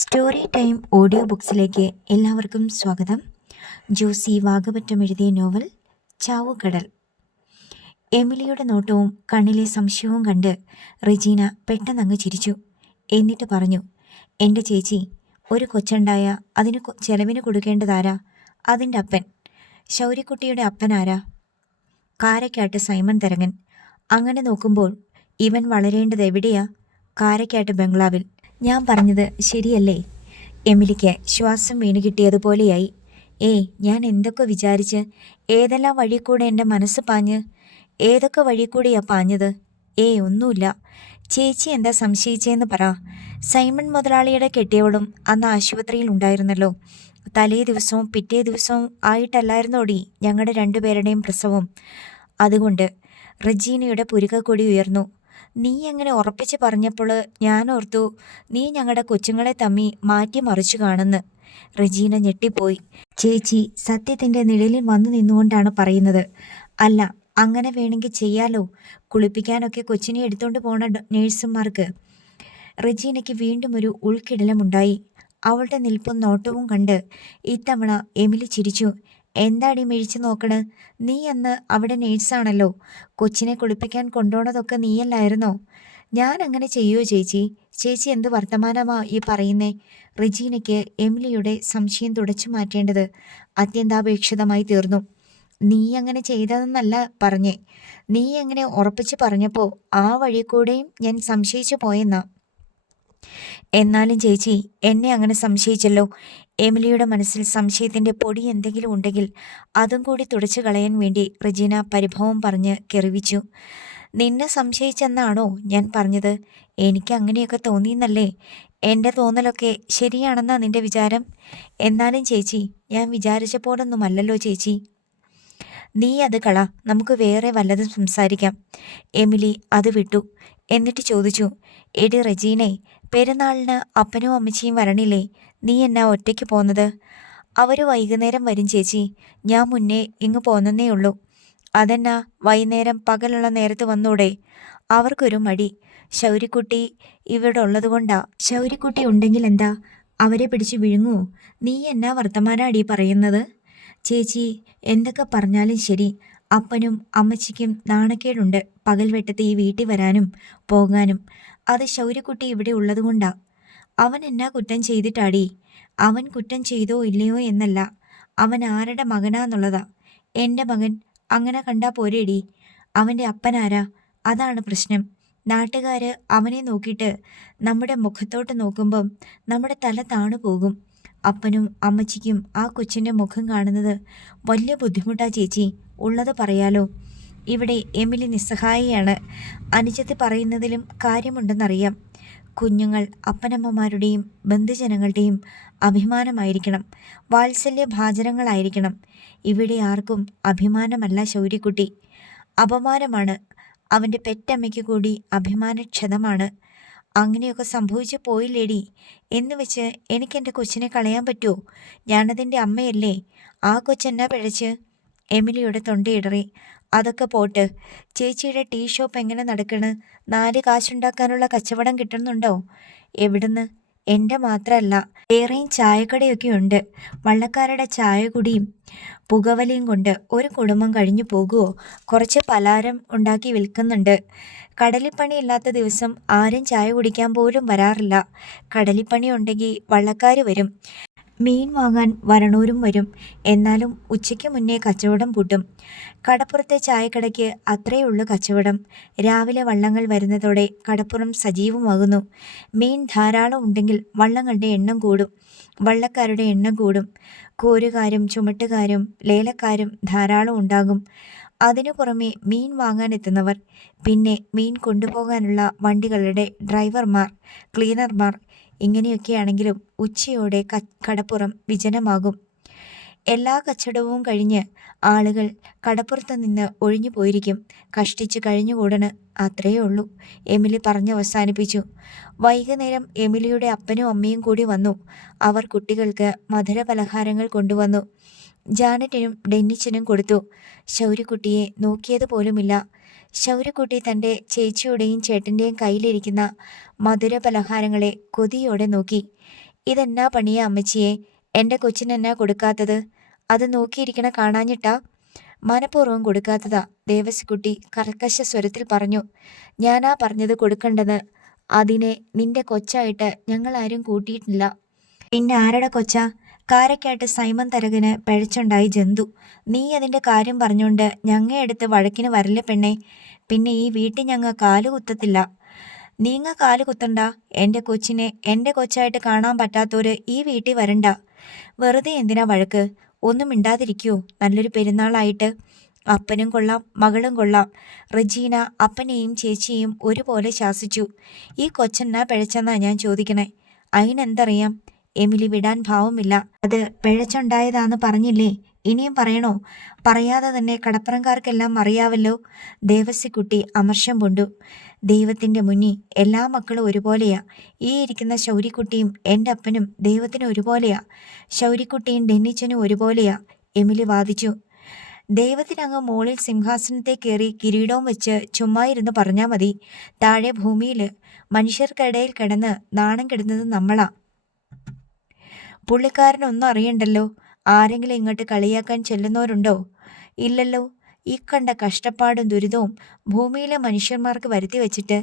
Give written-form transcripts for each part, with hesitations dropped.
Story time audio ബുക്സിലേക്ക് എല്ലാവർക്കും സ്വാഗതം. ജോസി വാഗപറ്റം എഴുതിയ നോവൽ ചാവുകടൽ. എമിലിയുടെ നോട്ടവും കണ്ണിലെ സംശയവും കണ്ട് റെജീന പെട്ടെന്നങ്ങ് ചിരിച്ചു. എന്നിട്ട് പറഞ്ഞു, എൻ്റെ ചേച്ചി, ഒരു കൊച്ചുണ്ടായ അതിന് ചെലവിന് കൊടുക്കേണ്ടതാരാ? അതിൻ്റെ അപ്പൻ. ശൗര്യക്കുട്ടിയുടെ അപ്പനാരാ? കാരക്കാട്ട് സൈമൺ തരങ്ങൻ. അങ്ങനെ നോക്കുമ്പോൾ ഇവൻ വളരേണ്ടത് എവിടെയാ? കാരക്കാട്ട് ബംഗ്ലാവിൽ. ഞാൻ പറഞ്ഞത് ശരിയല്ലേ? എമിലിക്ക് ശ്വാസം വീണ് കിട്ടിയതുപോലെയായി. ഞാൻ എന്തൊക്കെ വിചാരിച്ച്, ഏതെല്ലാം വഴി കൂടെ എൻ്റെ മനസ്സ് പാഞ്ഞ്. ഏതൊക്കെ വഴി കൂടെയാ പാഞ്ഞത്? ഒന്നുമില്ല. ചേച്ചി എന്താ സംശയിച്ചേന്ന് പറ. സൈമൺ മുതലാളിയുടെ കെട്ടിയവളും അന്ന് ആശുപത്രിയിൽ ഉണ്ടായിരുന്നല്ലോ. തലേ ദിവസവും പിറ്റേ ദിവസവും ആയിട്ടല്ലായിരുന്നോടി ഞങ്ങളുടെ രണ്ടുപേരുടെയും പ്രസവം. അതുകൊണ്ട് റജീനയുടെ പുരുകക്കൊടി ഉയർന്നു. നീ അങ്ങനെ ഉറപ്പിച്ച് പറഞ്ഞപ്പോൾ ഞാൻ ഓർത്തു നീ ഞങ്ങളുടെ കൊച്ചുങ്ങളെ തമ്മി മാറ്റി മറിച്ചു കാണുന്ന്. റജീന ഞെട്ടിപ്പോയി. ചേച്ചി സത്യത്തിൻ്റെ നിഴലിൽ വന്നു നിന്നുകൊണ്ടാണ് പറയുന്നത്. അല്ല, അങ്ങനെ വേണമെങ്കിൽ ചെയ്യാലോ. കുളിപ്പിക്കാനൊക്കെ കൊച്ചിനെ എടുത്തോണ്ട് പോണ നേഴ്സുമാർക്ക്. റജീനയ്ക്ക് വീണ്ടും ഒരു ഉൾക്കിടലമുണ്ടായി. അവളുടെ നിൽപ്പും നോട്ടവും കണ്ട് ഇത്തവണ എമിലി ചിരിച്ചു. എന്താടി മിഴിച്ചു നോക്കണ്? നീ അന്ന് അവിടെ നേഴ്സാണല്ലോ. കൊച്ചിനെ കുളിപ്പിക്കാൻ കൊണ്ടുപോണതൊക്കെ നീയല്ലായിരുന്നോ? ഞാൻ അങ്ങനെ ചെയ്യുമോ ചേച്ചി? ചേച്ചി എന്ത് വർത്തമാനമാ ഈ പറയുന്നേ? റജീനയ്ക്ക് എമിലിയുടെ സംശയം തുടച്ചു മാറ്റേണ്ടത് അത്യന്താപേക്ഷിതമായി തീർന്നു. നീ അങ്ങനെ ചെയ്തതെന്നല്ല പറഞ്ഞേ. നീ എങ്ങനെ ഉറപ്പിച്ച് പറഞ്ഞപ്പോൾ ആ വഴി കൂടെയും ഞാൻ സംശയിച്ചു പോയെന്നാ. എന്നാലും ചേച്ചി എന്നെ അങ്ങനെ സംശയിച്ചല്ലോ. എമിലിയുടെ മനസ്സിൽ സംശയത്തിൻ്റെ പൊടി എന്തെങ്കിലും ഉണ്ടെങ്കിൽ അതും കൂടി തുടച്ചു കളയാൻ വേണ്ടി റജീന പരിഭവം പറഞ്ഞ് കെറിവിച്ചു. നിന്നെ സംശയിച്ചെന്നാണോ ഞാൻ പറഞ്ഞത്? എനിക്ക് അങ്ങനെയൊക്കെ തോന്നിയെന്നല്ലേ? എൻ്റെ തോന്നലൊക്കെ ശരിയാണെന്നാ നിന്റെ വിചാരം? എന്നാലും ചേച്ചി, ഞാൻ വിചാരിച്ച പോലൊന്നുമല്ലല്ലോ ചേച്ചി. നീ അത് കള, നമുക്ക് വേറെ വല്ലതും സംസാരിക്കാം. എമിലി അത് വിട്ടു. എന്നിട്ട് ചോദിച്ചു, എടി റജീനെ, പെരുന്നാളിന് അപ്പനും അമ്മച്ചിയും വരണില്ലേ? നീ എന്നാ ഒറ്റയ്ക്ക് പോന്നത്? അവർ വൈകുന്നേരം വരും ചേച്ചി. ഞാൻ മുന്നേ ഇങ്ങ് പോന്നേ ഉള്ളൂ. അതെന്നാ വൈകുന്നേരം പകലുള്ള നേരത്ത് വന്നൂടെ? അവർക്കൊരു മടി. ശൗര്യക്കുട്ടി ഇവിടെ ഉള്ളതുകൊണ്ടാ. ശൗര്യക്കുട്ടി ഉണ്ടെങ്കിൽ എന്താ, അവരെ പിടിച്ച് വിഴുങ്ങുമോ? നീ എന്നാ വർത്തമാനാടി പറയുന്നത്? ചേച്ചി എന്തൊക്കെ പറഞ്ഞാലും ശരി, അപ്പനും അമ്മച്ചിക്കും നാണക്കേടുണ്ട് പകൽ വെട്ടത്ത് ഈ വീട്ടിൽ വരാനും പോകാനും. അത് ശൗര്യക്കുട്ടി ഇവിടെ ഉള്ളതുകൊണ്ടാ. അവൻ എന്നാ കുറ്റം ചെയ്തിട്ടാടി? അവൻ കുറ്റം ചെയ്തോ ഇല്ലയോ എന്നല്ല, അവൻ ആരുടെ മകനാന്നുള്ളതാ. എൻ്റെ മകൻ. അങ്ങനെ കണ്ടാ പോരേടി. അവൻ്റെ അപ്പനാരാ? അതാണ് പ്രശ്നം. നാട്ടുകാർ അവനെ നോക്കിയിട്ട് നമ്മുടെ മുഖത്തോട്ട് നോക്കുമ്പം നമ്മുടെ തല താണു പോകും. അപ്പനും അമ്മച്ചിക്കും ആ കൊച്ചിൻ്റെ മുഖം കാണുന്നത് വലിയ ബുദ്ധിമുട്ടാ ചേച്ചി, ഉള്ളത് പറയാലോ. ഇവിടെ എമിലി നിസ്സഹായിയാണ്. അനുജത്തി പറയുന്നതിലും കാര്യമുണ്ടെന്നറിയാം. കുഞ്ഞുങ്ങൾ അപ്പനമ്മമാരുടെയും ബന്ധുജനങ്ങളുടെയും അഭിമാനമായിരിക്കണം, വാത്സല്യഭാജനങ്ങളായിരിക്കണം. ഇവിടെ ആർക്കും അഭിമാനമല്ല ശൗര്യക്കുട്ടി, അപമാനമാണ്. അവൻ്റെ പെറ്റമ്മയ്ക്ക് കൂടി അഭിമാനക്ഷതമാണ്. അങ്ങനെയൊക്കെ സംഭവിച്ചു പോയില്ലേടി എന്ന് വെച്ച് എനിക്കെൻ്റെ കൊച്ചിനെ കളയാൻ പറ്റുമോ? ഞാനതിൻ്റെ അമ്മയല്ലേ. ആ കൊച്ചെന്നാ പിഴച്ച്? എമിലിയുടെ തൊണ്ടയിടറി. അതൊക്കെ പോട്ട്. ചേച്ചിയുടെ ടീ ഷോപ്പ് എങ്ങനെ നടക്കണ്? 4 കാശുണ്ടാക്കാനുള്ള കച്ചവടം കിട്ടുന്നുണ്ടോ? എവിടുന്ന്? എൻ്റെ മാത്രമല്ല, വേറെയും ചായക്കടയൊക്കെ ഉണ്ട്. വള്ളക്കാരുടെ ചായ കുടിയും പുകവലിയും കൊണ്ട് ഒരു കുടുംബം കഴിഞ്ഞു പോകുമോ? കുറച്ച് പലഹാരം ഉണ്ടാക്കി വിൽക്കുന്നുണ്ട്. കടലിപ്പണി ഇല്ലാത്ത ദിവസം ആരും ചായ കുടിക്കാൻ പോലും വരാറില്ല. കടലിപ്പണി ഉണ്ടെങ്കിൽ വള്ളക്കാർ വരും. മീൻ വാങ്ങാൻ വരണോരും വരും. എന്നാലും ഉച്ചയ്ക്ക് മുന്നേ കച്ചവടം പൂട്ടും. കടപ്പുറത്തെ ചായക്കടയ്ക്ക് അത്രയേ ഉള്ളൂ കച്ചവടം. രാവിലെ വള്ളങ്ങൾ വരുന്നതോടെ കടപ്പുറം സജീവമാകുന്നു. മീൻ ധാരാളം ഉണ്ടെങ്കിൽ വള്ളങ്ങളുടെ എണ്ണം കൂടും, വള്ളക്കാരുടെ എണ്ണം കൂടും. കോരുകാരും ചുമട്ടുകാരും ലേലക്കാരും ധാരാളം ഉണ്ടാകും. അതിനു പുറമെ മീൻ വാങ്ങാനെത്തുന്നവർ, പിന്നെ മീൻ കൊണ്ടുപോകാനുള്ള വണ്ടികളുടെ ഡ്രൈവർമാർ, ക്ലീനർമാർ. ഇങ്ങനെയൊക്കെയാണെങ്കിലും ഉച്ചയോടെ കടപ്പുറം വിജനമാകും. എല്ലാ കച്ചവടവും കഴിഞ്ഞ് ആളുകൾ കടപ്പുറത്ത് നിന്ന് ഒഴിഞ്ഞു പോയിരിക്കും. കഷ്ടിച്ച് കഴിഞ്ഞുകൂടണ്, അത്രയേ ഉള്ളൂ. എമിലി പറഞ്ഞവസാനിപ്പിച്ചു. വൈകുന്നേരം എമിലിയുടെ അപ്പനും അമ്മയും കൂടി വന്നു. അവർ കുട്ടികൾക്ക് മധുര പലഹാരങ്ങൾ കൊണ്ടുവന്നു. ജാനറ്റിനും ഡെന്നിച്ചനും കൊടുത്തു. ശൗര്യക്കുട്ടിയെ നോക്കിയത് പോലുമില്ല. ശൗര്യക്കുട്ടി തൻ്റെ ചേച്ചിയുടെയും ചേട്ടൻ്റെയും കയ്യിലിരിക്കുന്ന മധുര പലഹാരങ്ങളെ കൊതിയോടെ നോക്കി. ഇതെന്നാ പണിയാ അമ്മച്ചിയെ? എൻ്റെ കൊച്ചിനെന്നാ കൊടുക്കാത്തത്? അത് നോക്കിയിരിക്കണ കാണാഞ്ഞിട്ടാ? മനഃപൂർവ്വം കൊടുക്കാത്തതാ, ദേവസിക്കുട്ടി കർക്കശ സ്വരത്തിൽ പറഞ്ഞു. ഞാനാ പറഞ്ഞത് കൊടുക്കണ്ടെന്ന്. അതിനെ നിന്റെ കൊച്ചായിട്ട് ഞങ്ങളാരും കൂട്ടിയിട്ടില്ല. പിന്നെ ആരുടെ കൊച്ചാ? കാരക്കാട്ട് സൈമൻ തരകന് പിഴച്ചുണ്ടായി ജന്തു. നീ അതിൻ്റെ കാര്യം പറഞ്ഞോണ്ട് ഞങ്ങയെടുത്ത് വഴക്കിന് വരല്ലേ പെണ്ണെ. പിന്നെ ഈ വീട്ടിൽ ഞങ്ങൾ കാലുകുത്തത്തില്ല. നീങ്ങ കാലുകുത്തണ്ട. എൻ്റെ കൊച്ചിനെ എൻ്റെ കൊച്ചായിട്ട് കാണാൻ പറ്റാത്തവര് ഈ വീട്ടിൽ വരണ്ട. വെറുതെ എന്തിനാ വഴക്ക്? ഒന്നും മിണ്ടാതിരിക്കൂ. നല്ലൊരു പെരുന്നാളായിട്ട്. അപ്പനും കൊള്ളാം, മകളും കൊള്ളാം. റജീന അപ്പനെയും ചേച്ചിയെയും ഒരുപോലെ ശാസിച്ചു. ഈ കൊച്ചെന്നാ പിഴച്ചെന്നാ ഞാൻ ചോദിക്കണേ. അതിനെന്തറിയാം? എമിലി വിടാൻ ഭാവമില്ല. അത് പിഴച്ചുണ്ടായതാന്ന് പറഞ്ഞില്ലേ? ഇനിയും പറയണോ? പറയാതെ തന്നെ കടപ്പുറംകാർക്കെല്ലാം അറിയാവല്ലോ. ദേവസിക്കുട്ടി അമർഷം കൊണ്ടു. ദൈവത്തിൻ്റെ മുന്നിൽ എല്ലാ മക്കളും ഒരുപോലെയാ. ഈ ഇരിക്കുന്ന ശൗരിക്കുട്ടിയും എൻ്റെ അപ്പനും ദൈവത്തിന് ഒരുപോലെയാ. ശൗരിക്കുട്ടിയും ഡെന്നിച്ചനും ഒരുപോലെയാ, എമിലി വാദിച്ചു. ദൈവത്തിനങ്ങ് മുകളിൽ സിംഹാസനത്തെ കയറി കിരീടവും വെച്ച് ചുമ്മായിരുന്ന് പറഞ്ഞാൽ മതി. താഴെ ഭൂമിയിൽ മനുഷ്യർക്കിടയിൽ കിടന്ന് നാണം കെടുന്നത് നമ്മളാ. പുള്ളിക്കാരനൊന്നും അറിയണ്ടല്ലോ. ആരെങ്കിലും ഇങ്ങോട്ട് കളിയാക്കാൻ ചെല്ലുന്നവരുണ്ടോ? ഇല്ലല്ലോ. ഈ കണ്ട കഷ്ടപ്പാടും ദുരിതവും ഭൂമിയിലെ മനുഷ്യന്മാർക്ക് വരുത്തി വെച്ചിട്ട്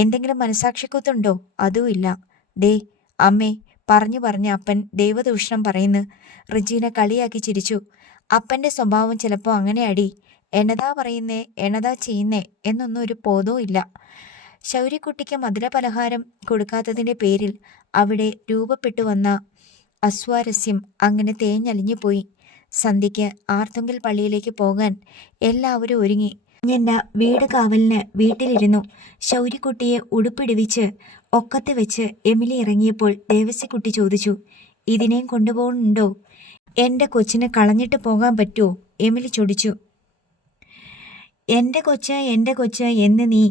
എന്തെങ്കിലും മനസാക്ഷിക്കുത്തുണ്ടോ? അതുമില്ല. ദേ അമ്മേ, പറഞ്ഞു പറഞ്ഞ് അപ്പൻ ദൈവദൂഷണം പറയുന്നു. റജീന കളിയാക്കി ചിരിച്ചു. അപ്പൻ്റെ സ്വഭാവം ചിലപ്പോൾ അങ്ങനെ അടി. എന്നതാ പറയുന്നേ, എന്നതാ ചെയ്യുന്നേ എന്നൊന്നും ഒരു ബോധവും ഇല്ല. ശൗര്യക്കുട്ടിക്ക് മധുരപലഹാരം കൊടുക്കാത്തതിൻ്റെ പേരിൽ അവിടെ രൂപപ്പെട്ടു വന്ന അസ്വാരസ്യം അങ്ങനെ തേഞ്ഞലിഞ്ഞു പോയി. സന്ധ്യയ്ക്ക് ആർത്തുങ്കൽ പള്ളിയിലേക്ക് പോകാൻ എല്ലാവരും ഒരുങ്ങി. കുഞ്ഞന്ന വീട് കാവലിന് വീട്ടിലിരുന്നു. ശൗര്യക്കുട്ടിയെ ഉടുപ്പിടിവിച്ച് ഒക്കത്ത് വെച്ച് എമിലി ഇറങ്ങിയപ്പോൾ ദേവസിക്കുട്ടി ചോദിച്ചു, ഇതിനെയും കൊണ്ടുപോകുന്നുണ്ടോ? എൻ്റെ കൊച്ചിനെ കളഞ്ഞിട്ട് പോകാൻ പറ്റുമോ? എമിലി ചൊടിച്ചു. എൻ്റെ കൊച്ച് എന്ന് നീ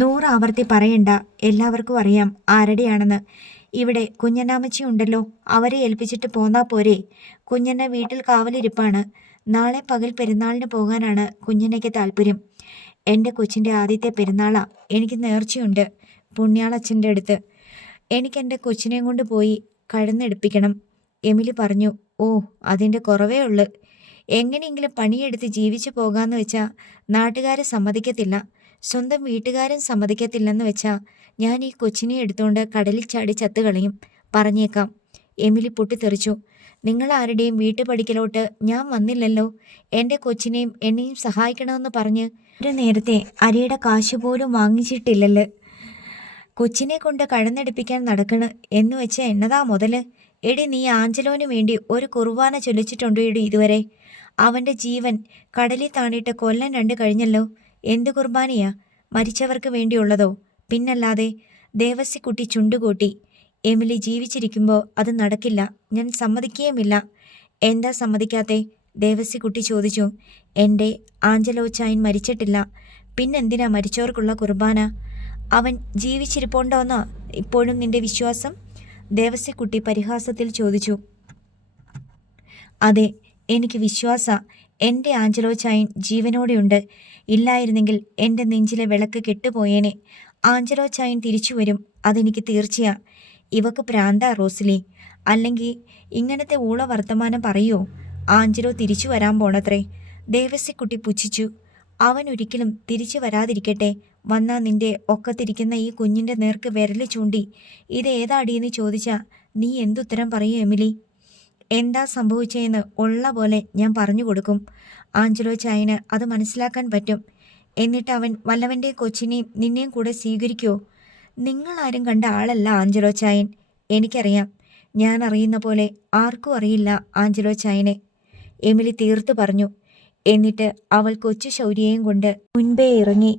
100 ആവർത്തി പറയണ്ട. എല്ലാവർക്കും അറിയാം ആരുടെയാണെന്ന്. ഇവിടെ കുഞ്ഞനാമച്ചി ഉണ്ടല്ലോ, അവരെ ഏൽപ്പിച്ചിട്ട് പോന്നാ പോരെ? കുഞ്ഞന വീട്ടിൽ കാവലിരിപ്പാണ്. നാളെ പകൽ പെരുന്നാളിന് പോകാനാണ് കുഞ്ഞനയ്ക്ക് താല്പര്യം. എൻ്റെ കൊച്ചിൻ്റെ ആദ്യത്തെ പെരുന്നാളാ. എനിക്ക് നേർച്ചയുണ്ട് പുണ്യാളച്ഛൻ്റെ അടുത്ത്. എനിക്കെൻ്റെ കൊച്ചിനെയും കൊണ്ട് പോയി കഴുന്നെടുപ്പിക്കണം. എമിലി പറഞ്ഞു. ഓ, അതിൻ്റെ കുറവേ ഉള്ളു. എങ്ങനെയെങ്കിലും പണിയെടുത്ത് ജീവിച്ചു പോകാമെന്ന് വെച്ചാൽ നാട്ടുകാരെ സമ്മതിക്കത്തില്ല. സ്വന്തം വീട്ടുകാരൻ സമ്മതിക്കത്തില്ലെന്ന് വെച്ചാൽ ഞാൻ ഈ കൊച്ചിനെ എടുത്തുകൊണ്ട് കടലിൽ ചാടി ചത്തുകളയും. പറഞ്ഞേക്കാം. എമിലി പൊട്ടിത്തെറിച്ചു. നിങ്ങളാരുടെയും വീട്ടുപടിക്കലോട്ട് ഞാൻ വന്നില്ലല്ലോ. എൻ്റെ കൊച്ചിനെയും എന്നെയും സഹായിക്കണമെന്ന് പറഞ്ഞ് ഒരു നേരത്തെ അരിയുടെ കാശ് പോലും വാങ്ങിച്ചിട്ടില്ലല്ലോ. കൊച്ചിനെ കൊണ്ട് കഴന്നെടുപ്പിക്കാൻ നടക്കണ് എന്ന് വെച്ചാൽ എന്നതാ മുതല്? എടി, നീ ആഞ്ചലോന് വേണ്ടി ഒരു കുർബാന ചൊല്ലിച്ചിട്ടുണ്ടോ ഇടി ഇതുവരെ? അവൻ്റെ ജീവൻ കടലിൽ താണിയിട്ട് കൊല്ലം 2 കഴിഞ്ഞല്ലോ. എന്ത് കുർബാനയാ? മരിച്ചവർക്ക് വേണ്ടിയുള്ളതോ? പിന്നല്ലാതെ. ദേവസിക്കുട്ടി ചുണ്ടുകൂട്ടി. എമിലി ജീവിച്ചിരിക്കുമ്പോൾ അത് നടക്കില്ല. ഞാൻ സമ്മതിക്കുകയുമില്ല. എന്താ സമ്മതിക്കാത്തെ? ദേവസിക്കുട്ടി ചോദിച്ചു. എൻ്റെ ആഞ്ചലോ ചായൻ മരിച്ചിട്ടില്ല. പിന്നെന്തിനാ മരിച്ചവർക്കുള്ള കുർബാന? അവൻ ജീവിച്ചിരിപ്പുണ്ടോന്നോ ഇപ്പോഴും നിന്റെ വിശ്വാസം? ദേവസിക്കുട്ടി പരിഹാസത്തിൽ ചോദിച്ചു. അതെ, എനിക്ക് വിശ്വാസ. എൻ്റെ ആഞ്ചലോ ചായൻ ജീവനോടെയുണ്ട്. ഇല്ലായിരുന്നെങ്കിൽ എൻ്റെ നെഞ്ചിലെ വിളക്ക് കെട്ടുപോയേനെ. ആഞ്ചലോ ചായൻ തിരിച്ചു വരും, അതെനിക്ക് തീർച്ചയാ. ഇവക്ക് പ്രാന്താ റോസ്ലി. അല്ലെങ്കിൽ ഇങ്ങനത്തെ ഊള വർത്തമാനം പറയോ? ആഞ്ചലോ തിരിച്ചു വരാൻ പോണത്രേ. ദേവസിക്കുട്ടി പുച്ഛിച്ചു. അവൻ ഒരിക്കലും തിരിച്ചു വരാതിരിക്കട്ടെ. വന്നാ നിന്റെ ഒക്കത്തിരിക്കുന്ന ഈ കുഞ്ഞിൻ്റെ നേർക്ക് വിരല് ചൂണ്ടി ഇതേതാടിയെന്ന് ചോദിച്ചാൽ നീ എന്തുത്തരം പറയും എമിലി? എന്താ സംഭവിച്ചതെന്ന് ഉള്ള പോലെ ഞാൻ പറഞ്ഞു കൊടുക്കും. ആഞ്ചലോ ചായന് അത് മനസ്സിലാക്കാൻ പറ്റും. എന്നിട്ട് അവൻ വല്ലവൻ്റെ കൊച്ചിനെയും നിന്നെയും കൂടെ സ്വീകരിക്കുമോ? നിങ്ങളാരും കണ്ട ആളല്ല ആഞ്ചലോ ചായൻ. എനിക്കറിയാം. ഞാൻ അറിയുന്ന പോലെ ആർക്കും അറിയില്ല ആഞ്ചലോ ചായനെ, എമിലി തീർത്തു പറഞ്ഞു. എന്നിട്ട് അവൾ കൊച്ചു ശൗര്യയെയും കൊണ്ട് മുൻപേ ഇറങ്ങി.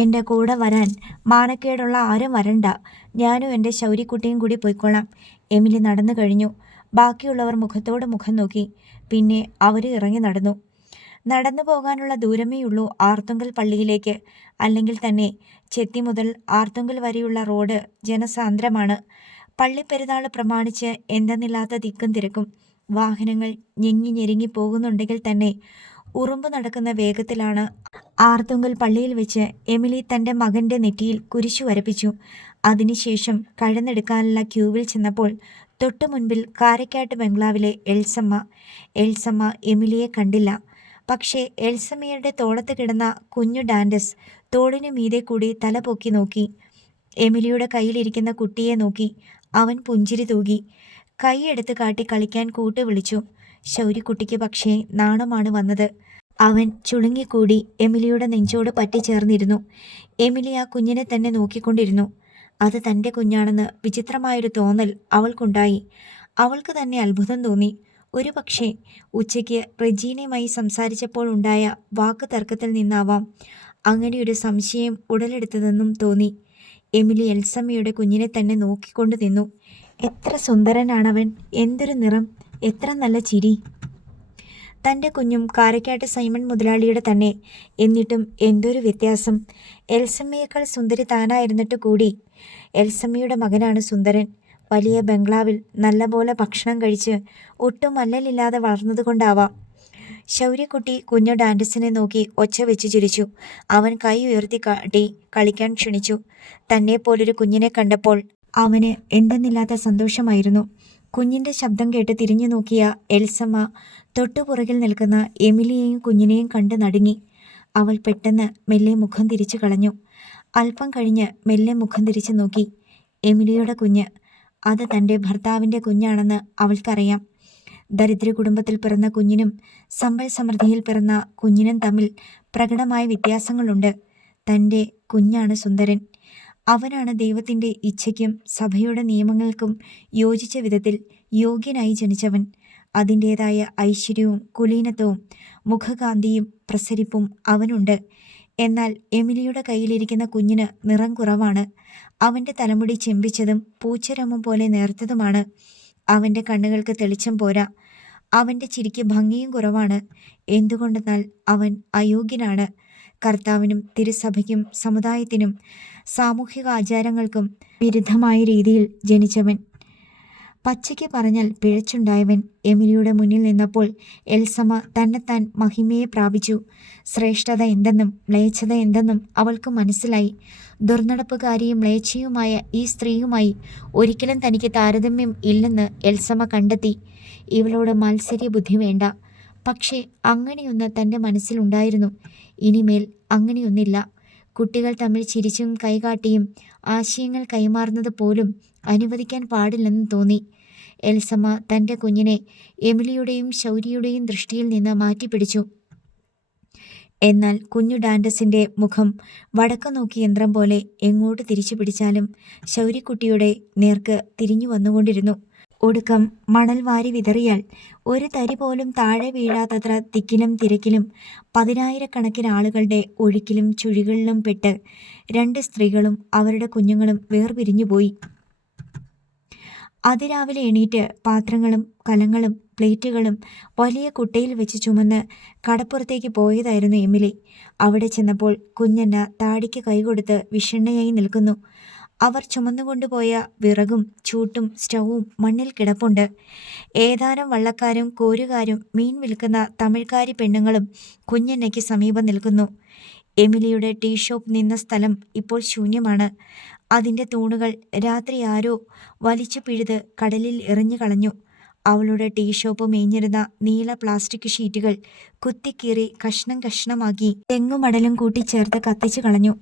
എൻ്റെ കൂടെ വരാൻ മാനക്കേടുള്ള ആരും വരണ്ട. ഞാനും എൻ്റെ ശൗര്യക്കുട്ടിയും കൂടി പോയിക്കൊള്ളാം. എമിലി നടന്നു കഴിഞ്ഞു. ബാക്കിയുള്ളവർ മുഖത്തോട് മുഖം നോക്കി. പിന്നെ അവർ ഇറങ്ങി നടന്നു. നടന്നു പോകാനുള്ള ദൂരമേയുള്ളൂ ആർത്തുങ്കൽ പള്ളിയിലേക്ക്. അല്ലെങ്കിൽ തന്നെ ചെത്തി മുതൽ ആർത്തുങ്കൽ വരെയുള്ള റോഡ് ജനസാന്ദ്രമാണ്. പള്ളിപ്പെരുന്നാൾ പ്രമാണിച്ച് എന്തെന്നില്ലാത്ത തിക്കും തിരക്കും. വാഹനങ്ങൾ ഞെങ്ങി ഞെരുങ്ങി പോകുന്നുണ്ടെങ്കിൽ തന്നെ ഉറുമ്പ് നടക്കുന്ന വേഗത്തിലാണ്. ആർത്തുങ്കൽ പള്ളിയിൽ വെച്ച് എമിലി തൻ്റെ മകൻ്റെ നെറ്റിയിൽ കുരിശു വരപ്പിച്ചു. അതിനുശേഷം കഴന്നെടുക്കാനുള്ള ക്യൂവിൽ ചെന്നപ്പോൾ തൊട്ടു മുൻപിൽ കാരക്കാട്ട് ബംഗ്ലാവിലെ എൽസമ്മ എമിലിയെ കണ്ടില്ല. പക്ഷേ എൽസമ്മയുടെ തോളത്ത് കിടന്ന കുഞ്ഞു ഡാൻഡസ് തോളിനു മീതെ കൂടി തല പൊക്കി നോക്കി. എമിലിയുടെ കയ്യിലിരിക്കുന്ന കുട്ടിയെ നോക്കി. അവൻ പുഞ്ചിരി തൂകി. കൈയെടുത്ത് കാട്ടി കളിക്കാൻ കൂട്ടു വിളിച്ചു. ശൗര്യക്കുട്ടിക്ക് പക്ഷേ നാണമാണ് വന്നത്. അവൻ ചുളുങ്ങിക്കൂടി എമിലിയുടെ നെഞ്ചോട് പറ്റിച്ചേർന്നിരുന്നു. എമിലി ആ കുഞ്ഞിനെ തന്നെ നോക്കിക്കൊണ്ടിരുന്നു. അത് തൻ്റെ കുഞ്ഞാണെന്ന് വിചിത്രമായൊരു തോന്നൽ അവൾക്കുണ്ടായി. അവൾക്ക് തന്നെ അത്ഭുതം തോന്നി. ഒരു പക്ഷേ ഉച്ചയ്ക്ക് റെജീനയുമായി സംസാരിച്ചപ്പോൾ ഉണ്ടായ വാക്ക് തർക്കത്തിൽ നിന്നാവാം അങ്ങനെയൊരു സംശയം ഉടലെടുത്തതെന്നും തോന്നി. എമിലി എൽസമ്മയുടെ കുഞ്ഞിനെ തന്നെ നോക്കിക്കൊണ്ട് നിന്നു. എത്ര സുന്ദരനാണവൻ! എന്തൊരു നിറം! എത്ര നല്ല ചിരി! തൻ്റെ കുഞ്ഞും കാരക്കാട്ട് സൈമൺ മുതലാളിയുടെ തന്നെ. എന്നിട്ടും എന്തൊരു വ്യത്യാസം! എൽസമ്മയേക്കാൾ സുന്ദരി താനായിരുന്നിട്ട് കൂടി എൽസമ്മയുടെ മകനാണ് സുന്ദരൻ. വലിയ ബംഗ്ലാവിൽ നല്ലപോലെ ഭക്ഷണം കഴിച്ച് ഒട്ടും അല്ലലില്ലാതെ വളർന്നതുകൊണ്ടാവാം. ശൗര്യക്കുട്ടി കുഞ്ഞു ഡാൻഡസിനെ നോക്കി ഒച്ച വെച്ച് ചിരിച്ചു. അവൻ കൈ ഉയർത്തി കാട്ടി കളിക്കാൻ ക്ഷണിച്ചു. തന്നെപ്പോലൊരു കുഞ്ഞിനെ കണ്ടപ്പോൾ അവന് എന്തെന്നില്ലാത്ത സന്തോഷമായിരുന്നു. കുഞ്ഞിൻ്റെ ശബ്ദം കേട്ട് തിരിഞ്ഞു നോക്കിയ എൽസമ്മ തൊട്ടുപുറകിൽ നിൽക്കുന്ന എമിലിയെയും കുഞ്ഞിനെയും കണ്ട് നടുങ്ങി. അവൾ പെട്ടെന്ന് മെല്ലെ മുഖം തിരിച്ചു കളഞ്ഞു. അല്പം കഴിഞ്ഞ് മെല്ലെ മുഖം തിരിച്ചു നോക്കി. എമിലിയുടെ കുഞ്ഞ്. അത് തൻ്റെ ഭർത്താവിൻ്റെ കുഞ്ഞാണെന്ന് അവൾക്കറിയാം. ദരിദ്ര കുടുംബത്തിൽ പിറന്ന കുഞ്ഞിനും സമ്പൽ സമൃദ്ധിയിൽ പിറന്ന കുഞ്ഞിനും തമ്മിൽ പ്രകടമായ വ്യത്യാസങ്ങളുണ്ട്. തൻ്റെ കുഞ്ഞാണ് സുന്ദരൻ. അവനാണ് ദൈവത്തിൻ്റെ ഇച്ഛയ്ക്കും സഭയുടെ നിയമങ്ങൾക്കും യോജിച്ച വിധത്തിൽ യോഗ്യനായി ജനിച്ചവൻ. അതിൻ്റേതായ ഐശ്വര്യവും കുലീനത്വവും മുഖകാന്തിയും പ്രസരിപ്പും അവനുണ്ട്. എന്നാൽ എമിലിയുടെ കയ്യിലിരിക്കുന്ന കുഞ്ഞിന് നിറം കുറവാണ്. അവൻ്റെ തലമുടി ചെമ്പിച്ചതും പൂച്ചരോമം പോലെ നേർത്തതുമാണ്. അവൻ്റെ കണ്ണുകൾക്ക് തെളിച്ചം പോരാ. അവൻ്റെ ചിരിക്ക് ഭംഗിയും കുറവാണ്. എന്തുകൊണ്ടെന്നാൽ അവൻ അയോഗ്യനാണ്. കർത്താവിനും തിരുസഭയ്ക്കും സമുദായത്തിനും സാമൂഹിക ആചാരങ്ങൾക്കും വിരുദ്ധമായ രീതിയിൽ ജനിച്ചവൻ. പച്ചയ്ക്ക് പറഞ്ഞാൽ പിഴച്ചുണ്ടായവൻ. എമിലിയുടെ മുന്നിൽ നിന്നപ്പോൾ എൽസമ്മ തന്നെത്താൻ മഹിമയെ പ്രാപിച്ചു. ശ്രേഷ്ഠത എന്തെന്നും മ്ലേച്ഛത എന്തെന്നും അവൾക്ക് മനസ്സിലായി. ദുർനടപ്പുകാരിയും മ്ലേച്ഛയുമായ ഈ സ്ത്രീയുമായി ഒരിക്കലും തനിക്ക് താരതമ്യം ഇല്ലെന്ന് എൽസമ്മ കണ്ടെത്തി. ഇവളോട് മാത്സര്യ ബുദ്ധി വേണ്ട. പക്ഷേ അങ്ങനെയൊന്ന് തൻ്റെ മനസ്സിലുണ്ടായിരുന്നു. ഇനിമേൽ അങ്ങനെയൊന്നില്ല. കുട്ടികൾ തമ്മിൽ ചിരിച്ചും കൈകാട്ടിയും ആശയങ്ങൾ കൈമാറുന്നത് പോലും അനുവദിക്കാൻ പാടില്ലെന്ന് തോന്നി. എൽസമ്മ തൻ്റെ കുഞ്ഞിനെ എമിലിയുടെയും ശൗര്യയുടെയും ദൃഷ്ടിയിൽ നിന്ന് മാറ്റിപ്പിടിച്ചു. എന്നാൽ കുഞ്ഞു ഡാൻഡസിൻ്റെ മുഖം വടക്ക് നോക്കി യന്ത്രം പോലെ എങ്ങോട്ട് തിരിച്ചു പിടിച്ചാലും ശൗര്യക്കുട്ടിയുടെ നേർക്ക് തിരിഞ്ഞു വന്നുകൊണ്ടിരുന്നു. ഒടുക്കം മണൽ വാരി വിതറിയാൽ ഒരു തരി പോലും താഴെ വീഴാത്തത്ര തിക്കിലും തിരക്കിലും 10,000-കണക്കിന് ആളുകളുടെ ഒഴുക്കിലും ചുഴികളിലും പെട്ട് 2 സ്ത്രീകളും അവരുടെ കുഞ്ഞുങ്ങളും വേർപിരിഞ്ഞുപോയി. അതിരാവിലെ എണീറ്റ് പാത്രങ്ങളും കലങ്ങളും പ്ലേറ്റുകളും വലിയ കുട്ടയിൽ വെച്ച് ചുമന്ന് കടപ്പുറത്തേക്ക് പോയതായിരുന്നു എമിലി. അവിടെ ചെന്നപ്പോൾ കുഞ്ഞന്ന താടിക്ക് കൈകൊടുത്ത് വിഷണ്ണയായി നിൽക്കുന്നു. അവർ ചുമന്നുകൊണ്ടുപോയ വിറകും ചൂട്ടും സ്റ്റൗവും മണ്ണിൽ കിടപ്പുണ്ട്. ഏതാനും വള്ളക്കാരും കോരുകാരും മീൻ വിൽക്കുന്ന തമിഴ്ക്കാരി പെണ്ണുങ്ങളും കുഞ്ഞന്നയ്ക്ക് സമീപം നിൽക്കുന്നു. എമിലിയുടെ ടീ ഷോപ്പ് നിന്ന സ്ഥലം ഇപ്പോൾ ശൂന്യമാണ്. അതിൻ്റെ തൂണുകൾ രാത്രി ആരോ വലിച്ചു പിഴുത് കടലിൽ എറിഞ്ഞു കളഞ്ഞു. അവളുടെ ടീ ഷോപ്പ് മേഞ്ഞിരുന്ന നീല പ്ലാസ്റ്റിക് ഷീറ്റുകൾ കുത്തിക്കീറി കഷ്ണം കഷ്ണമാക്കി തെങ്ങുമടലും കൂട്ടിച്ചേർത്ത് കത്തിച്ചു കളഞ്ഞു.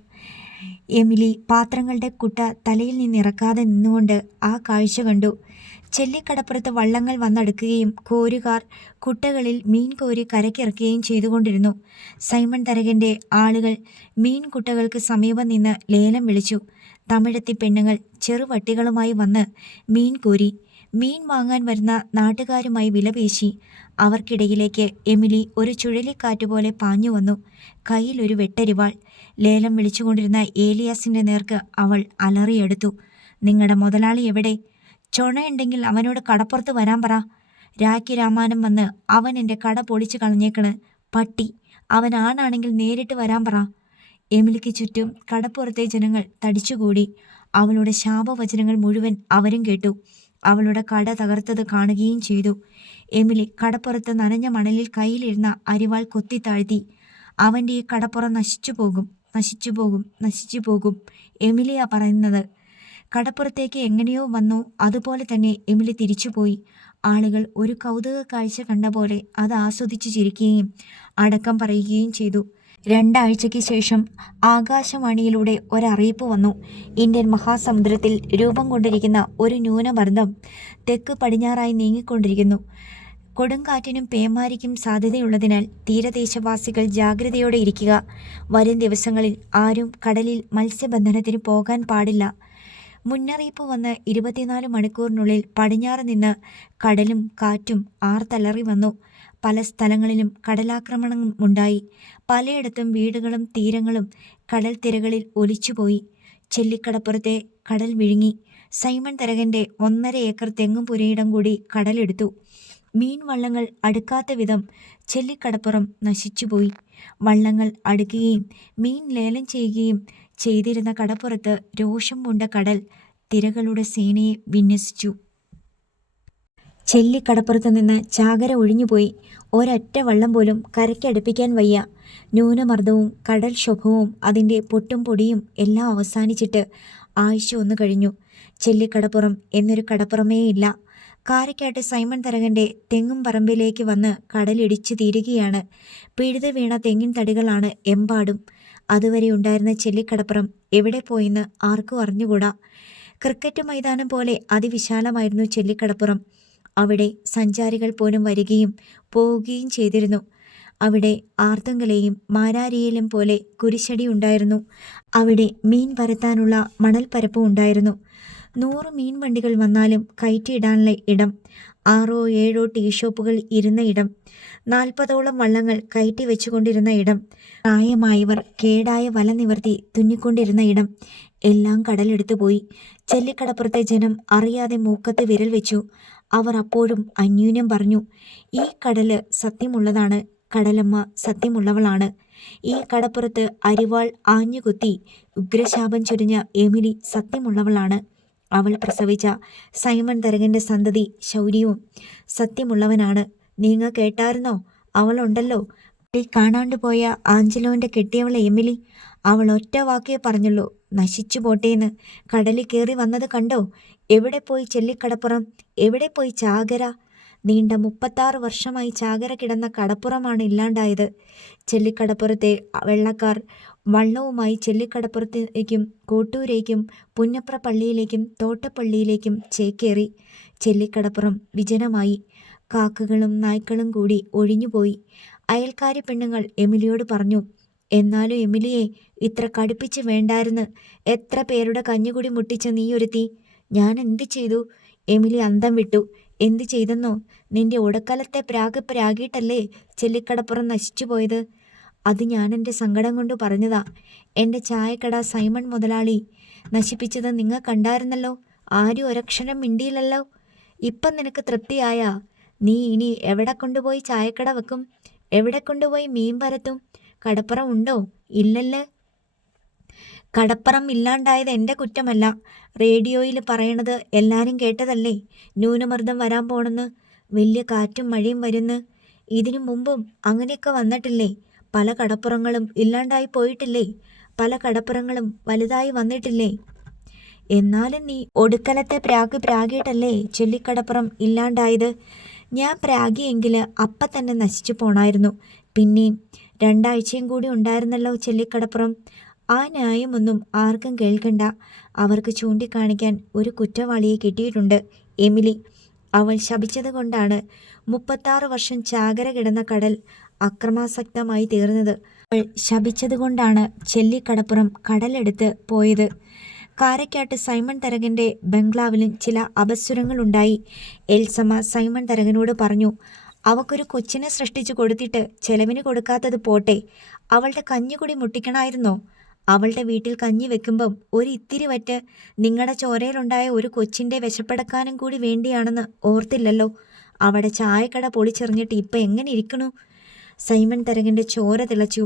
എമിലി പാത്രങ്ങളുടെ കുട്ട തലയിൽ നിന്നിറക്കാതെ നിന്നുകൊണ്ട് ആ കാഴ്ച കണ്ടു. ചെല്ലിക്കടപ്പുറത്ത് വള്ളങ്ങൾ വന്നടുക്കുകയും കോരുകാർ കുട്ടകളിൽ മീൻ കോരി കരക്കിറക്കുകയും ചെയ്തുകൊണ്ടിരുന്നു. സൈമൺ തരകൻ്റെ ആളുകൾ മീൻ കുട്ടകൾക്ക് സമീപം നിന്ന് ലേലം വിളിച്ചു. തമിഴത്തി പെണ്ണുങ്ങൾ ചെറുവട്ടികളുമായി വന്ന് മീൻ കോരി. മീൻ വാങ്ങാൻ വരുന്ന നാട്ടുകാരുമായി വിലപേശി. അവർക്കിടയിലേക്ക് എമിലി ഒരു ചുഴലിക്കാറ്റുപോലെ പാഞ്ഞു വന്നു. കയ്യിലൊരു വെട്ടരിവാൾ. ലേലം വിളിച്ചുകൊണ്ടിരുന്ന ഏലിയാസിൻ്റെ നേർക്ക് അവൾ അലറിയെടുത്തു. നിങ്ങളുടെ മുതലാളി എവിടെ? ചൊണയുണ്ടെങ്കിൽ അവനോട് കടപ്പുറത്ത് വരാൻ പറ. രാഖി രാമാനം വന്ന് അവൻ എൻ്റെ കട പൊളിച്ചു കളഞ്ഞേക്കണ്. പട്ടി. അവൻ ആണാണെങ്കിൽ നേരിട്ട് വരാൻ പറ. എമിലിക്ക് ചുറ്റും കടപ്പുറത്തെ ജനങ്ങൾ തടിച്ചുകൂടി. അവളുടെ ശാപവചനങ്ങൾ മുഴുവൻ അവരും കേട്ടു. അവളുടെ കട തകർത്തത് കാണുകയും ചെയ്തു. എമിലി കടപ്പുറത്ത് നനഞ്ഞ മണലിൽ കയ്യിലിരുന്ന അരിവാൾ കൊത്തിത്താഴ്ത്തി. അവൻ്റെ ഈ കടപ്പുറം നശിച്ചു പോകും, നശിച്ചു പോകും, നശിച്ചു പോകും. എമിലിയാ പറയുന്നത്. കടപ്പുറത്തേക്ക് എങ്ങനെയോ വന്നു, അതുപോലെ തന്നെ എമിലി തിരിച്ചുപോയി. ആളുകൾ ഒരു കൗതുക കാഴ്ച കണ്ട പോലെ അത് ആസ്വദിച്ചു ചിരിക്കുകയും അടക്കം പറയുകയും ചെയ്തു. 2 ആഴ്ചയ്ക്ക് ശേഷം ആകാശവാണിയിലൂടെ ഒരറിയിപ്പ് വന്നു. ഇന്ത്യൻ മഹാസമുദ്രത്തിൽ രൂപം കൊണ്ടിരിക്കുന്ന ഒരു ന്യൂനമർദ്ദം തെക്ക് പടിഞ്ഞാറായി നീങ്ങിക്കൊണ്ടിരിക്കുന്നു. കൊടുങ്കാറ്റിനും പേമാരിക്കും സാധ്യതയുള്ളതിനാൽ തീരദേശവാസികൾ ജാഗ്രതയോടെ ഇരിക്കുക. വരും ദിവസങ്ങളിൽ ആരും കടലിൽ മത്സ്യബന്ധനത്തിന് പോകാൻ പാടില്ല. മുന്നറിയിപ്പ് വന്ന് 24 മണിക്കൂറിനുള്ളിൽ പടിഞ്ഞാറ് നിന്ന് കടലും കാറ്റും ആർത്തലറി വന്നു. പല സ്ഥലങ്ങളിലും കടലാക്രമണമുണ്ടായി. പലയിടത്തും വീടുകളും തീരങ്ങളും കടൽ തിരകളിൽ ഒലിച്ചുപോയി. ചെല്ലിക്കടപ്പുറത്തെ കടൽ വിഴുങ്ങി. സൈമൺ തരകന്റെ 1.5 ഏക്കർ തെങ്ങും പുരയിടം കൂടി കടലെടുത്തു. മീൻ വള്ളങ്ങൾ അടുക്കാത്ത വിധം ചെല്ലിക്കടപ്പുറം നശിച്ചുപോയി. വള്ളങ്ങൾ അടുക്കുകയും മീൻ ലേലം ചെയ്യുകയും ചെയ്തിരുന്ന കടപ്പുറത്ത് രോഷം പൂണ്ട കടൽ തിരകളുടെ സേനയെ വിന്യസിച്ചു. ചെല്ലിക്കടപ്പുറത്ത് നിന്ന് ചാകര ഒഴിഞ്ഞുപോയി. ഒരൊറ്റ വള്ളം പോലും കരയ്ക്കടുപ്പിക്കാൻ വയ്യ. ന്യൂനമർദ്ദവും കടൽക്ഷോഭവും അതിൻ്റെ പൊട്ടും പൊടിയും എല്ലാം അവസാനിച്ചിട്ട് ആഴ്ച 1 കഴിഞ്ഞു. ചെല്ലിക്കടപ്പുറം എന്നൊരു കടപ്പുറമേ ഇല്ല. കാരക്കാട്ട് സൈമൺ തരകന്റെ തെങ്ങും പറമ്പിലേക്ക് വന്ന് കടലിടിച്ചു തീരുകയാണ്. പിഴുതു വീണ തെങ്ങിൻ തടികളാണ് എമ്പാടും. അതുവരെ ഉണ്ടായിരുന്ന ചെല്ലിക്കടപ്പുറം എവിടെ പോയെന്ന് ആർക്കും അറിഞ്ഞുകൂടാ. ക്രിക്കറ്റ് മൈതാനം പോലെ അതിവിശാലമായിരുന്നു ചെല്ലിക്കടപ്പുറം. അവിടെ സഞ്ചാരികൾ പോലും വരികയും പോവുകയും ചെയ്തിരുന്നു. അവിടെ ആർത്തുങ്കലെയും മാരാരിയിലും പോലെ കുരിശടി ഉണ്ടായിരുന്നു. അവിടെ മീൻ പരത്താനുള്ള മണൽപ്പരപ്പും ഉണ്ടായിരുന്നു. 100 മീൻ വണ്ടികൾ വന്നാലും കയറ്റിയിടാനുള്ള ഇടം, 6ഓ 7ഓ ടീ ഷോപ്പുകൾ ഇരുന്ന ഇടം, 40ഓളം വള്ളങ്ങൾ കയറ്റി വെച്ചുകൊണ്ടിരുന്ന ഇടം, പ്രായമായവർ കേടായ വല നിവർത്തി തുന്നിക്കൊണ്ടിരുന്ന ഇടം എല്ലാം കടലെടുത്തു പോയി. ചെല്ലിക്കടപ്പുറത്തെ ജനം അറിയാതെ മൂക്കത്ത് വിരൽ വെച്ചു. അവർ അപ്പോഴും അന്യോന്യം പറഞ്ഞു, ഈ കടല് സത്യമുള്ളതാണ്, കടലമ്മ സത്യമുള്ളവളാണ്. ഈ കടപ്പുറത്ത് അരിവാൾ ആഞ്ഞുകുത്തി ഉഗ്രശാപം ചൊരിഞ്ഞ എമിലി സത്യമുള്ളവളാണ്. അവൾ പ്രസവിച്ച സൈമൺ തരകന്റെ സന്തതി ശൗര്യവും സത്യമുള്ളവനാണ്. നീങ്ങ കേട്ടായിരുന്നോ? അവളുണ്ടല്ലോ, കാണാണ്ട് പോയ ആഞ്ചലോന്റെ കെട്ടിയവളെ എമിലി. അവൾ ഒറ്റ വാക്കേ പറഞ്ഞുള്ളൂ, നശിച്ചു പോട്ടേന്ന്. കടലിൽ കയറി വന്നത് കണ്ടോ? എവിടെ പോയി ചെല്ലിക്കടപ്പുറം? എവിടെ പോയി ചാകര? നീണ്ട 36 വർഷമായി ചാകര കിടന്ന കടപ്പുറമാണ് ഇല്ലാണ്ടായത്. ചെല്ലിക്കടപ്പുറത്തെ വെള്ളക്കാർ വള്ളവുമായി ചെല്ലിക്കടപ്പുറത്തേക്കും കോട്ടൂരേക്കും പുന്നപ്ര പള്ളിയിലേക്കും തോട്ടപ്പള്ളിയിലേക്കും ചേക്കേറി. ചെല്ലിക്കടപ്പുറം വിജനമായി. കാക്കകളും നായ്ക്കളും കൂടി ഒഴിഞ്ഞുപോയി. അയൽക്കാരി പെണ്ണുങ്ങൾ എമിലിയോട് പറഞ്ഞു, എന്നാലും എമിലിയെ ഇത്ര കടുപ്പിച്ച് വേണ്ടായിരുന്നു. എത്ര പേരുടെ കഞ്ഞുകുടി മുട്ടിച്ച നീ ഒരുത്തി. ഞാൻ എന്ത് ചെയ്തു? എമിലി അന്തം വിട്ടു. എന്ത് ചെയ്തെന്നോ? നിന്റെ ഒടക്കലത്തെ പ്രാഗിട്ടല്ലേ ചെല്ലിക്കടപ്പുറം നശിച്ചു പോയത്? അത് ഞാൻ എൻ്റെ സങ്കടം കൊണ്ട് പറഞ്ഞതാ. എൻ്റെ ചായക്കട സൈമൺ മുതലാളി നശിപ്പിച്ചത് നിങ്ങൾ കണ്ടായിരുന്നല്ലോ. ആരും ഒരക്ഷരം മിണ്ടിയില്ലല്ലോ. ഇപ്പം നിനക്ക് തൃപ്തിയായാ? നീ ഇനി എവിടെ കൊണ്ടുപോയി ചായക്കട വെക്കും? എവിടെ കൊണ്ടുപോയി മീൻ പരത്തും? കടപ്പുറം ഉണ്ടോ? ഇല്ലല്ലേ. കടപ്പുറം ഇല്ലാണ്ടായത് എൻ്റെ കുറ്റമല്ല. റേഡിയോയിൽ പറയണത് എല്ലാവരും കേട്ടതല്ലേ, ന്യൂനമർദ്ദം വരാൻ പോണെന്ന്, വലിയ കാറ്റും മഴയും വരുന്ന്. ഇതിനു മുമ്പും അങ്ങനെയൊക്കെ വന്നിട്ടില്ലേ? പല കടപ്പുറങ്ങളും ഇല്ലാണ്ടായി പോയിട്ടില്ലേ? പല കടപ്പുറങ്ങളും വലുതായി വന്നിട്ടില്ലേ? എന്നാലും നീ ഒടുക്കലത്തെ പ്രാഗിയിട്ടല്ലേ ചൊല്ലിക്കടപ്പുറം ഇല്ലാണ്ടായത്. ഞാൻ പ്രാഗിയെങ്കിൽ അപ്പം തന്നെ നശിച്ചു പോണായിരുന്നു. പിന്നെയും 2 ആഴ്ചയും കൂടി ഉണ്ടായിരുന്നല്ലോ ചെല്ലിക്കടപ്പുറം. ആ ന്യായമൊന്നും ആർക്കും കേൾക്കണ്ട. അവർക്ക് ചൂണ്ടിക്കാണിക്കാൻ ഒരു കുറ്റവാളിയെ കിട്ടിയിട്ടുണ്ട്, എമിലി. അവൾ ശപിച്ചത് കൊണ്ടാണ് 36 വർഷം ചാകര കിടന്ന കടൽ അക്രമാസക്തമായി തീർന്നത്. അവൾ ശപിച്ചതുകൊണ്ടാണ് ചെല്ലിക്കടപ്പുറം കടലെടുത്ത് പോയത്. കാരക്കാട്ട് സൈമൺ തരകന്റെ ബംഗ്ലാവിലും ചില അപസ്വരങ്ങളുണ്ടായി. എൽസമ്മ സൈമൺ തരകനോട് പറഞ്ഞു, അവക്കൊരു കൊച്ചിനെ സൃഷ്ടിച്ചു കൊടുത്തിട്ട് ചെലവിന് കൊടുക്കാത്തത് പോട്ടെ, അവളുടെ കഞ്ഞുകുടി മുട്ടിക്കണമായിരുന്നോ? അവളുടെ വീട്ടിൽ കഞ്ഞി വെക്കുമ്പം ഒരു ഇത്തിരി വറ്റ് നിങ്ങളുടെ ചോരയിലുണ്ടായ ഒരു കൊച്ചിൻ്റെ വിശപ്പടക്കാനും കൂടി വേണ്ടിയാണെന്ന് ഓർത്തില്ലല്ലോ. അവിടെ ചായക്കട പൊളിച്ചെറിഞ്ഞിട്ട് ഇപ്പം എങ്ങനെ ഇരിക്കണു? സൈമൺ തരകന്റെ ചോര തിളച്ചു.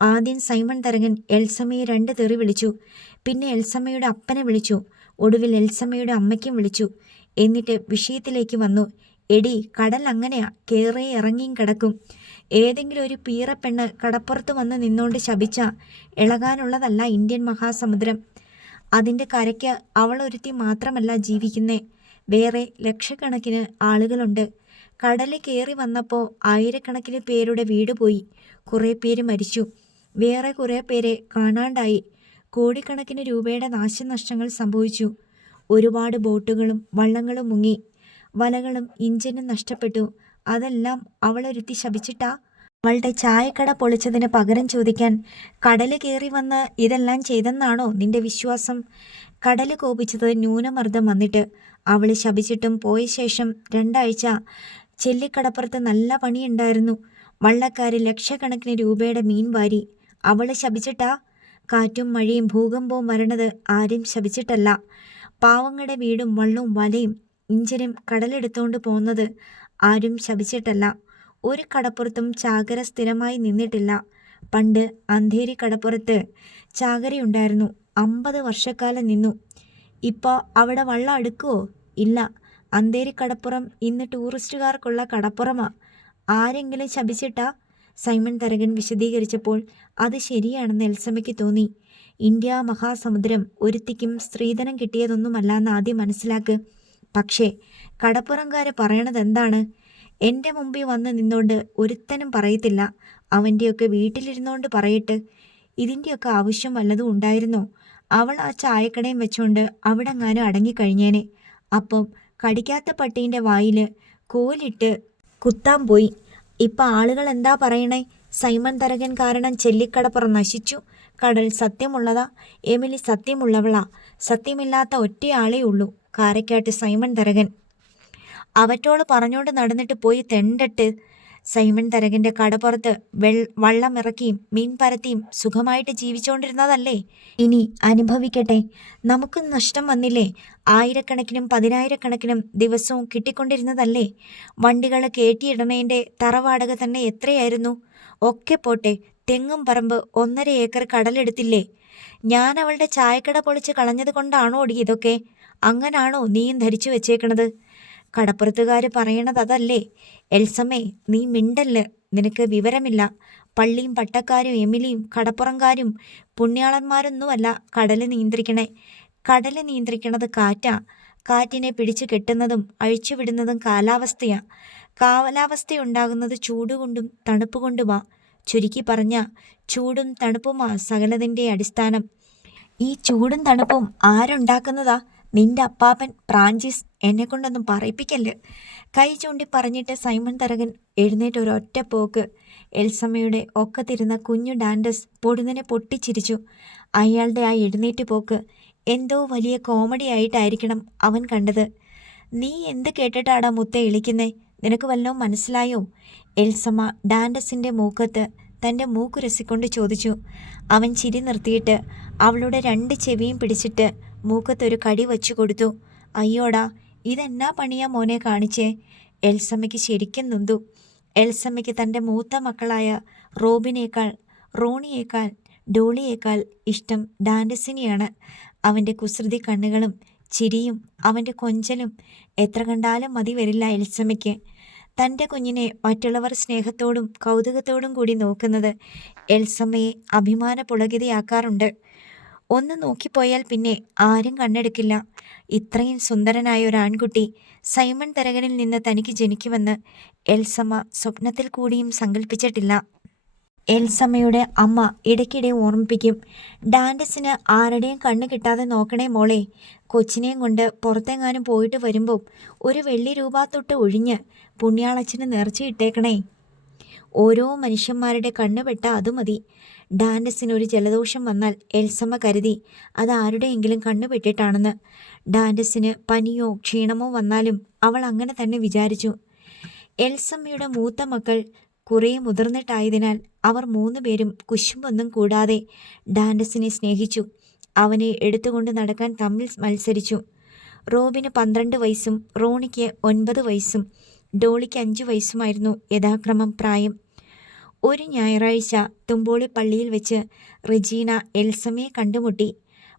ആദ്യം സൈമൺ തരകൻ എൽസമ്മയെ 2 തെറി വിളിച്ചു. പിന്നെ എൽസമ്മയുടെ അപ്പനെ വിളിച്ചു. ഒടുവിൽ എൽസമ്മയുടെ അമ്മയ്ക്കും വിളിച്ചു. എന്നിട്ട് വിഷയത്തിലേക്ക് വന്നു. എടി, കടൽ അങ്ങനെയാ, കയറി ഇറങ്ങിയും കിടക്കും. ഏതെങ്കിലും ഒരു പീറപ്പെണ്ണ് കടപ്പുറത്ത് വന്ന് നിന്നോണ്ട് ശപിച്ച ഇളകാനുള്ളതല്ല ഇന്ത്യൻ മഹാസമുദ്രം. അതിൻ്റെ കരയ്ക്ക് അവൾ ഒരുത്തി മാത്രമല്ല ജീവിക്കുന്നേ, വേറെ ലക്ഷക്കണക്കിന് ആളുകളുണ്ട്. കടൽ കയറി വന്നപ്പോൾ ആയിരക്കണക്കിന് പേരുടെ വീട് പോയി, കുറേ പേര് മരിച്ചു, വേറെ കുറേ പേരെ കാണാണ്ടായി. കോടിക്കണക്കിന് രൂപയുടെ നാശനഷ്ടങ്ങൾ സംഭവിച്ചു. ഒരുപാട് ബോട്ടുകളും വള്ളങ്ങളും മുങ്ങി, വലകളും ഇഞ്ചിനും നഷ്ടപ്പെട്ടു. അതെല്ലാം അവളൊരുത്തി ശപിച്ചിട്ടാ? അവളുടെ ചായക്കട പൊളിച്ചതിന് പകരം ചോദിക്കാൻ കടല് കയറി വന്ന് ഇതെല്ലാം ചെയ്തെന്നാണോ നിന്റെ വിശ്വാസം? കടല് കോപിച്ചത് ന്യൂനമർദ്ദം വന്നിട്ട്. അവള് ശപിച്ചിട്ടും പോയ ശേഷം 2 ആഴ്ച ചെല്ലിക്കടപ്പുറത്ത് നല്ല പണിയുണ്ടായിരുന്നു. വള്ളക്കാര് ലക്ഷക്കണക്കിന് രൂപയുടെ മീൻ വാരി. അവള് ശപിച്ചിട്ടാ? കാറ്റും മഴയും ഭൂകമ്പവും വരണത് ആരും ശപിച്ചിട്ടല്ല. പാവങ്ങളുടെ വീടും വള്ളവും വലയും ഇഞ്ചിനും കടലെടുത്തോണ്ട് പോകുന്നത് ആരും ശപിച്ചിട്ടല്ല. ഒരു കടപ്പുറത്തും ചാകര സ്ഥിരമായി നിന്നിട്ടില്ല. പണ്ട് അന്ധേരി കടപ്പുറത്ത് ചാകരയുണ്ടായിരുന്നു. 50 വർഷക്കാലം നിന്നു. ഇപ്പോൾ അവിടെ വള്ളം അടുക്കുവോ? ഇല്ല. അന്ധേരി കടപ്പുറം ഇന്ന് ടൂറിസ്റ്റുകാർക്കുള്ള കടപ്പുറമാ. ആരെങ്കിലും ശപിച്ചിട്ടാ? സൈമൺ തരകൻ വിശദീകരിച്ചപ്പോൾ അത് ശരിയാണെന്ന് എൽസമ്മയ്ക്ക് തോന്നി. ഇന്ത്യ മഹാസമുദ്രം ഒരുത്തിക്കും സ്ത്രീധനം കിട്ടിയതൊന്നുമല്ലാന്ന് ആദ്യം മനസ്സിലാക്ക്. പക്ഷേ കടപ്പുറംകാര് പറയണത് എന്താണ്? എൻ്റെ മുമ്പിൽ വന്ന് നിന്നോണ്ട് ഒരുത്തനും പറയത്തില്ല. അവൻ്റെയൊക്കെ വീട്ടിലിരുന്നോണ്ട് പറയട്ട്. ഇതിൻ്റെയൊക്കെ ആവശ്യം വല്ലതും ഉണ്ടായിരുന്നോ? അവൾ ആ ചായക്കടയും വെച്ചോണ്ട് അവിടെങ്ങാനും അടങ്ങിക്കഴിഞ്ഞേനെ. അപ്പം കടിക്കാത്ത പട്ടീൻ്റെ വായിൽ കോലിട്ട് കുത്താൻ പോയി. ഇപ്പം ആളുകൾ എന്താ പറയണേ? സൈമൺ തരകൻ കാരണം ചെല്ലിക്കടപ്പുറം നശിച്ചു. കടൽ സത്യമുള്ളതാ. എമിലി സത്യമുള്ളവളാ. സത്യമില്ലാത്ത ഒറ്റയാളേ ഉള്ളൂ, കാരക്കാട്ട് സൈമൺ തരകൻ. അവറ്റോള് പറഞ്ഞോണ്ട് നടന്നിട്ട് പോയി തെണ്ടട്ട്. സൈമൺ തരകൻ്റെ കടപ്പുറത്ത് വള്ളം ഇറക്കിയും മീൻ പരത്തിയും സുഖമായിട്ട് ജീവിച്ചുകൊണ്ടിരുന്നതല്ലേ? ഇനി അനുഭവിക്കട്ടെ. നമുക്കും നഷ്ടം വന്നില്ലേ? ആയിരക്കണക്കിനും 10,000-കണക്കിനും ദിവസവും കിട്ടിക്കൊണ്ടിരുന്നതല്ലേ? വണ്ടികൾ കയറ്റിയിടണേൻ്റെ തറവാടക തന്നെ എത്രയായിരുന്നു? ഒക്കെ പോട്ടെ, തെങ്ങും പറമ്പ് 1.5 ഏക്കർ കടലെടുത്തില്ലേ? ഞാൻ അവളുടെ ചായക്കട പൊളിച്ച് കളഞ്ഞത് കൊണ്ടാണോ ഓടി ഇതൊക്കെ? അങ്ങനാണോ നീയും ധരിച്ചു വെച്ചേക്കണത്? കടപ്പുറത്തുകാർ പറയണത് അതല്ലേ? എൽസമ്മേ, നീ മിണ്ടല്ല്. നിനക്ക് വിവരമില്ല. പള്ളിയും പട്ടക്കാരും എമിലിയും കടപ്പുറംകാരും പുണ്യാളന്മാരൊന്നുമല്ല കടല് നിയന്ത്രിക്കണേ. കടല് നിയന്ത്രിക്കണത് കാറ്റാ. കാറ്റിനെ പിടിച്ചു കെട്ടുന്നതും അഴിച്ചുവിടുന്നതും കാലാവസ്ഥയാ. കാലാവസ്ഥയുണ്ടാകുന്നത് ചൂടുകൊണ്ടും തണുപ്പ് കൊണ്ടുമാ. ചുരുക്കി പറഞ്ഞ ചൂടും തണുപ്പുമാ സകലതിൻ്റെ അടിസ്ഥാനം. ഈ ചൂടും തണുപ്പും ആരുണ്ടാക്കുന്നതാ? നിന്റെ അപ്പാപ്പൻ ഫ്രാൻസിസ്. എന്നെ കൊണ്ടൊന്നും പറയിപ്പിക്കല്ല്. കൈ ചൂണ്ടി പറഞ്ഞിട്ട് സൈമൺ തരകൻ എഴുന്നേറ്റ് ഒരൊറ്റ പോക്ക്. എൽസമ്മയുടെ ഒക്കത്തിരുന്ന കുഞ്ഞു ഡാൻഡസ് പൊടുന്നനെ പൊട്ടിച്ചിരിച്ചു. അയാളുടെ ആ എഴുന്നേറ്റ് പോക്ക് എന്തോ വലിയ കോമഡി ആയിട്ടായിരിക്കണം അവൻ കണ്ടത്. നീ എന്ത് കേട്ടിട്ടാടാ മുത്ത ഇളിക്കുന്നേ? നിനക്ക് വല്ലതും മനസ്സിലായോ? എൽസമ്മ ഡാൻഡസിൻ്റെ മൂക്കത്ത് തൻ്റെ മൂക്കുരസിക്കൊണ്ട് ചോദിച്ചു. അവൻ ചിരി നിർത്തിയിട്ട് അവളുടെ 2 ചെവിയും പിടിച്ചിട്ട് മൂക്കത്തൊരു കടി വച്ചു കൊടുത്തു. അയ്യോടാ, ഇതെന്നാ പണിയാ മോനെ കാണിച്ചേ? എൽസമ്മയ്ക്ക് ശരിക്കും നൊന്തു. എൽസമ്മയ്ക്ക് തൻ്റെ മൂത്ത മക്കളായ റോണിയേക്കാൾ ഡോളിയേക്കാൾ ഇഷ്ടം ഡാൻഡസിനെയാണ്. അവൻ്റെ കുസൃതി കണ്ണുകളും ചിരിയും അവൻ്റെ കൊഞ്ചലും എത്ര കണ്ടാലും മതി വരില്ല എൽസമ്മയ്ക്ക്. തൻ്റെ കുഞ്ഞിനെ മറ്റുള്ളവർ സ്നേഹത്തോടും കൗതുകത്തോടും കൂടി നോക്കുന്നത് എൽസമ്മയെ അഭിമാന പുളകിതയാക്കാറുണ്ട്. ഒന്ന് നോക്കിപ്പോയാൽ പിന്നെ ആരും കണ്ണെടുക്കില്ല. ഇത്രയും സുന്ദരനായ ഒരു ആൺകുട്ടി സൈമൺ തരകനിൽ നിന്ന് തനിക്ക് ജനിക്കുമെന്ന് എൽസമ്മ സ്വപ്നത്തിൽ കൂടിയും സങ്കല്പിച്ചിട്ടില്ല. എൽസമ്മയുടെ അമ്മ ഇടയ്ക്കിടെ ഓർമ്മിപ്പിക്കും. ഡാൻഡസിന് ആരുടെയും കണ്ണ് കിട്ടാതെ നോക്കണേ മോളെ. കൊച്ചിനെയും കൊണ്ട് പുറത്തെങ്ങാനും പോയിട്ട് വരുമ്പോൾ ഒരു വെള്ളി രൂപ തൊട്ട് ഒഴിഞ്ഞ് പുണ്യാളച്ചന് നേർച്ചയിട്ടേക്കണേ. ഓരോ മനുഷ്യന്മാരുടെ കണ്ണ് പെട്ട അത് മതി. ഡാൻഡസിനൊരു ജലദോഷം വന്നാൽ എൽസമ്മ കരുതി അത് ആരുടെയെങ്കിലും കണ്ണുപെട്ടിട്ടാണെന്ന്. ഡാൻഡസിന് പനിയോ ക്ഷീണമോ വന്നാലും അവൾ അങ്ങനെ തന്നെ വിചാരിച്ചു. എൽസമ്മയുടെ മൂത്ത മക്കൾ കുറേ മുതിർന്നിട്ടായതിനാൽ അവർ 3 പേരും കുശുമ്പൊന്നും കൂടാതെ ഡാൻഡസിനെ സ്നേഹിച്ചു. അവനെ എടുത്തുകൊണ്ട് നടക്കാൻ തമ്മിൽ മത്സരിച്ചു. റോബിന് 12 വയസ്സും റോണിക്ക് 9 വയസ്സും ഡോളിക്ക് 5 വയസ്സുമായിരുന്നു യഥാക്രമം പ്രായം. ഒരു ഞായറാഴ്ച തുമ്പോളി പള്ളിയിൽ വെച്ച് റെജീന എൽസമ്മയെ കണ്ടുമുട്ടി.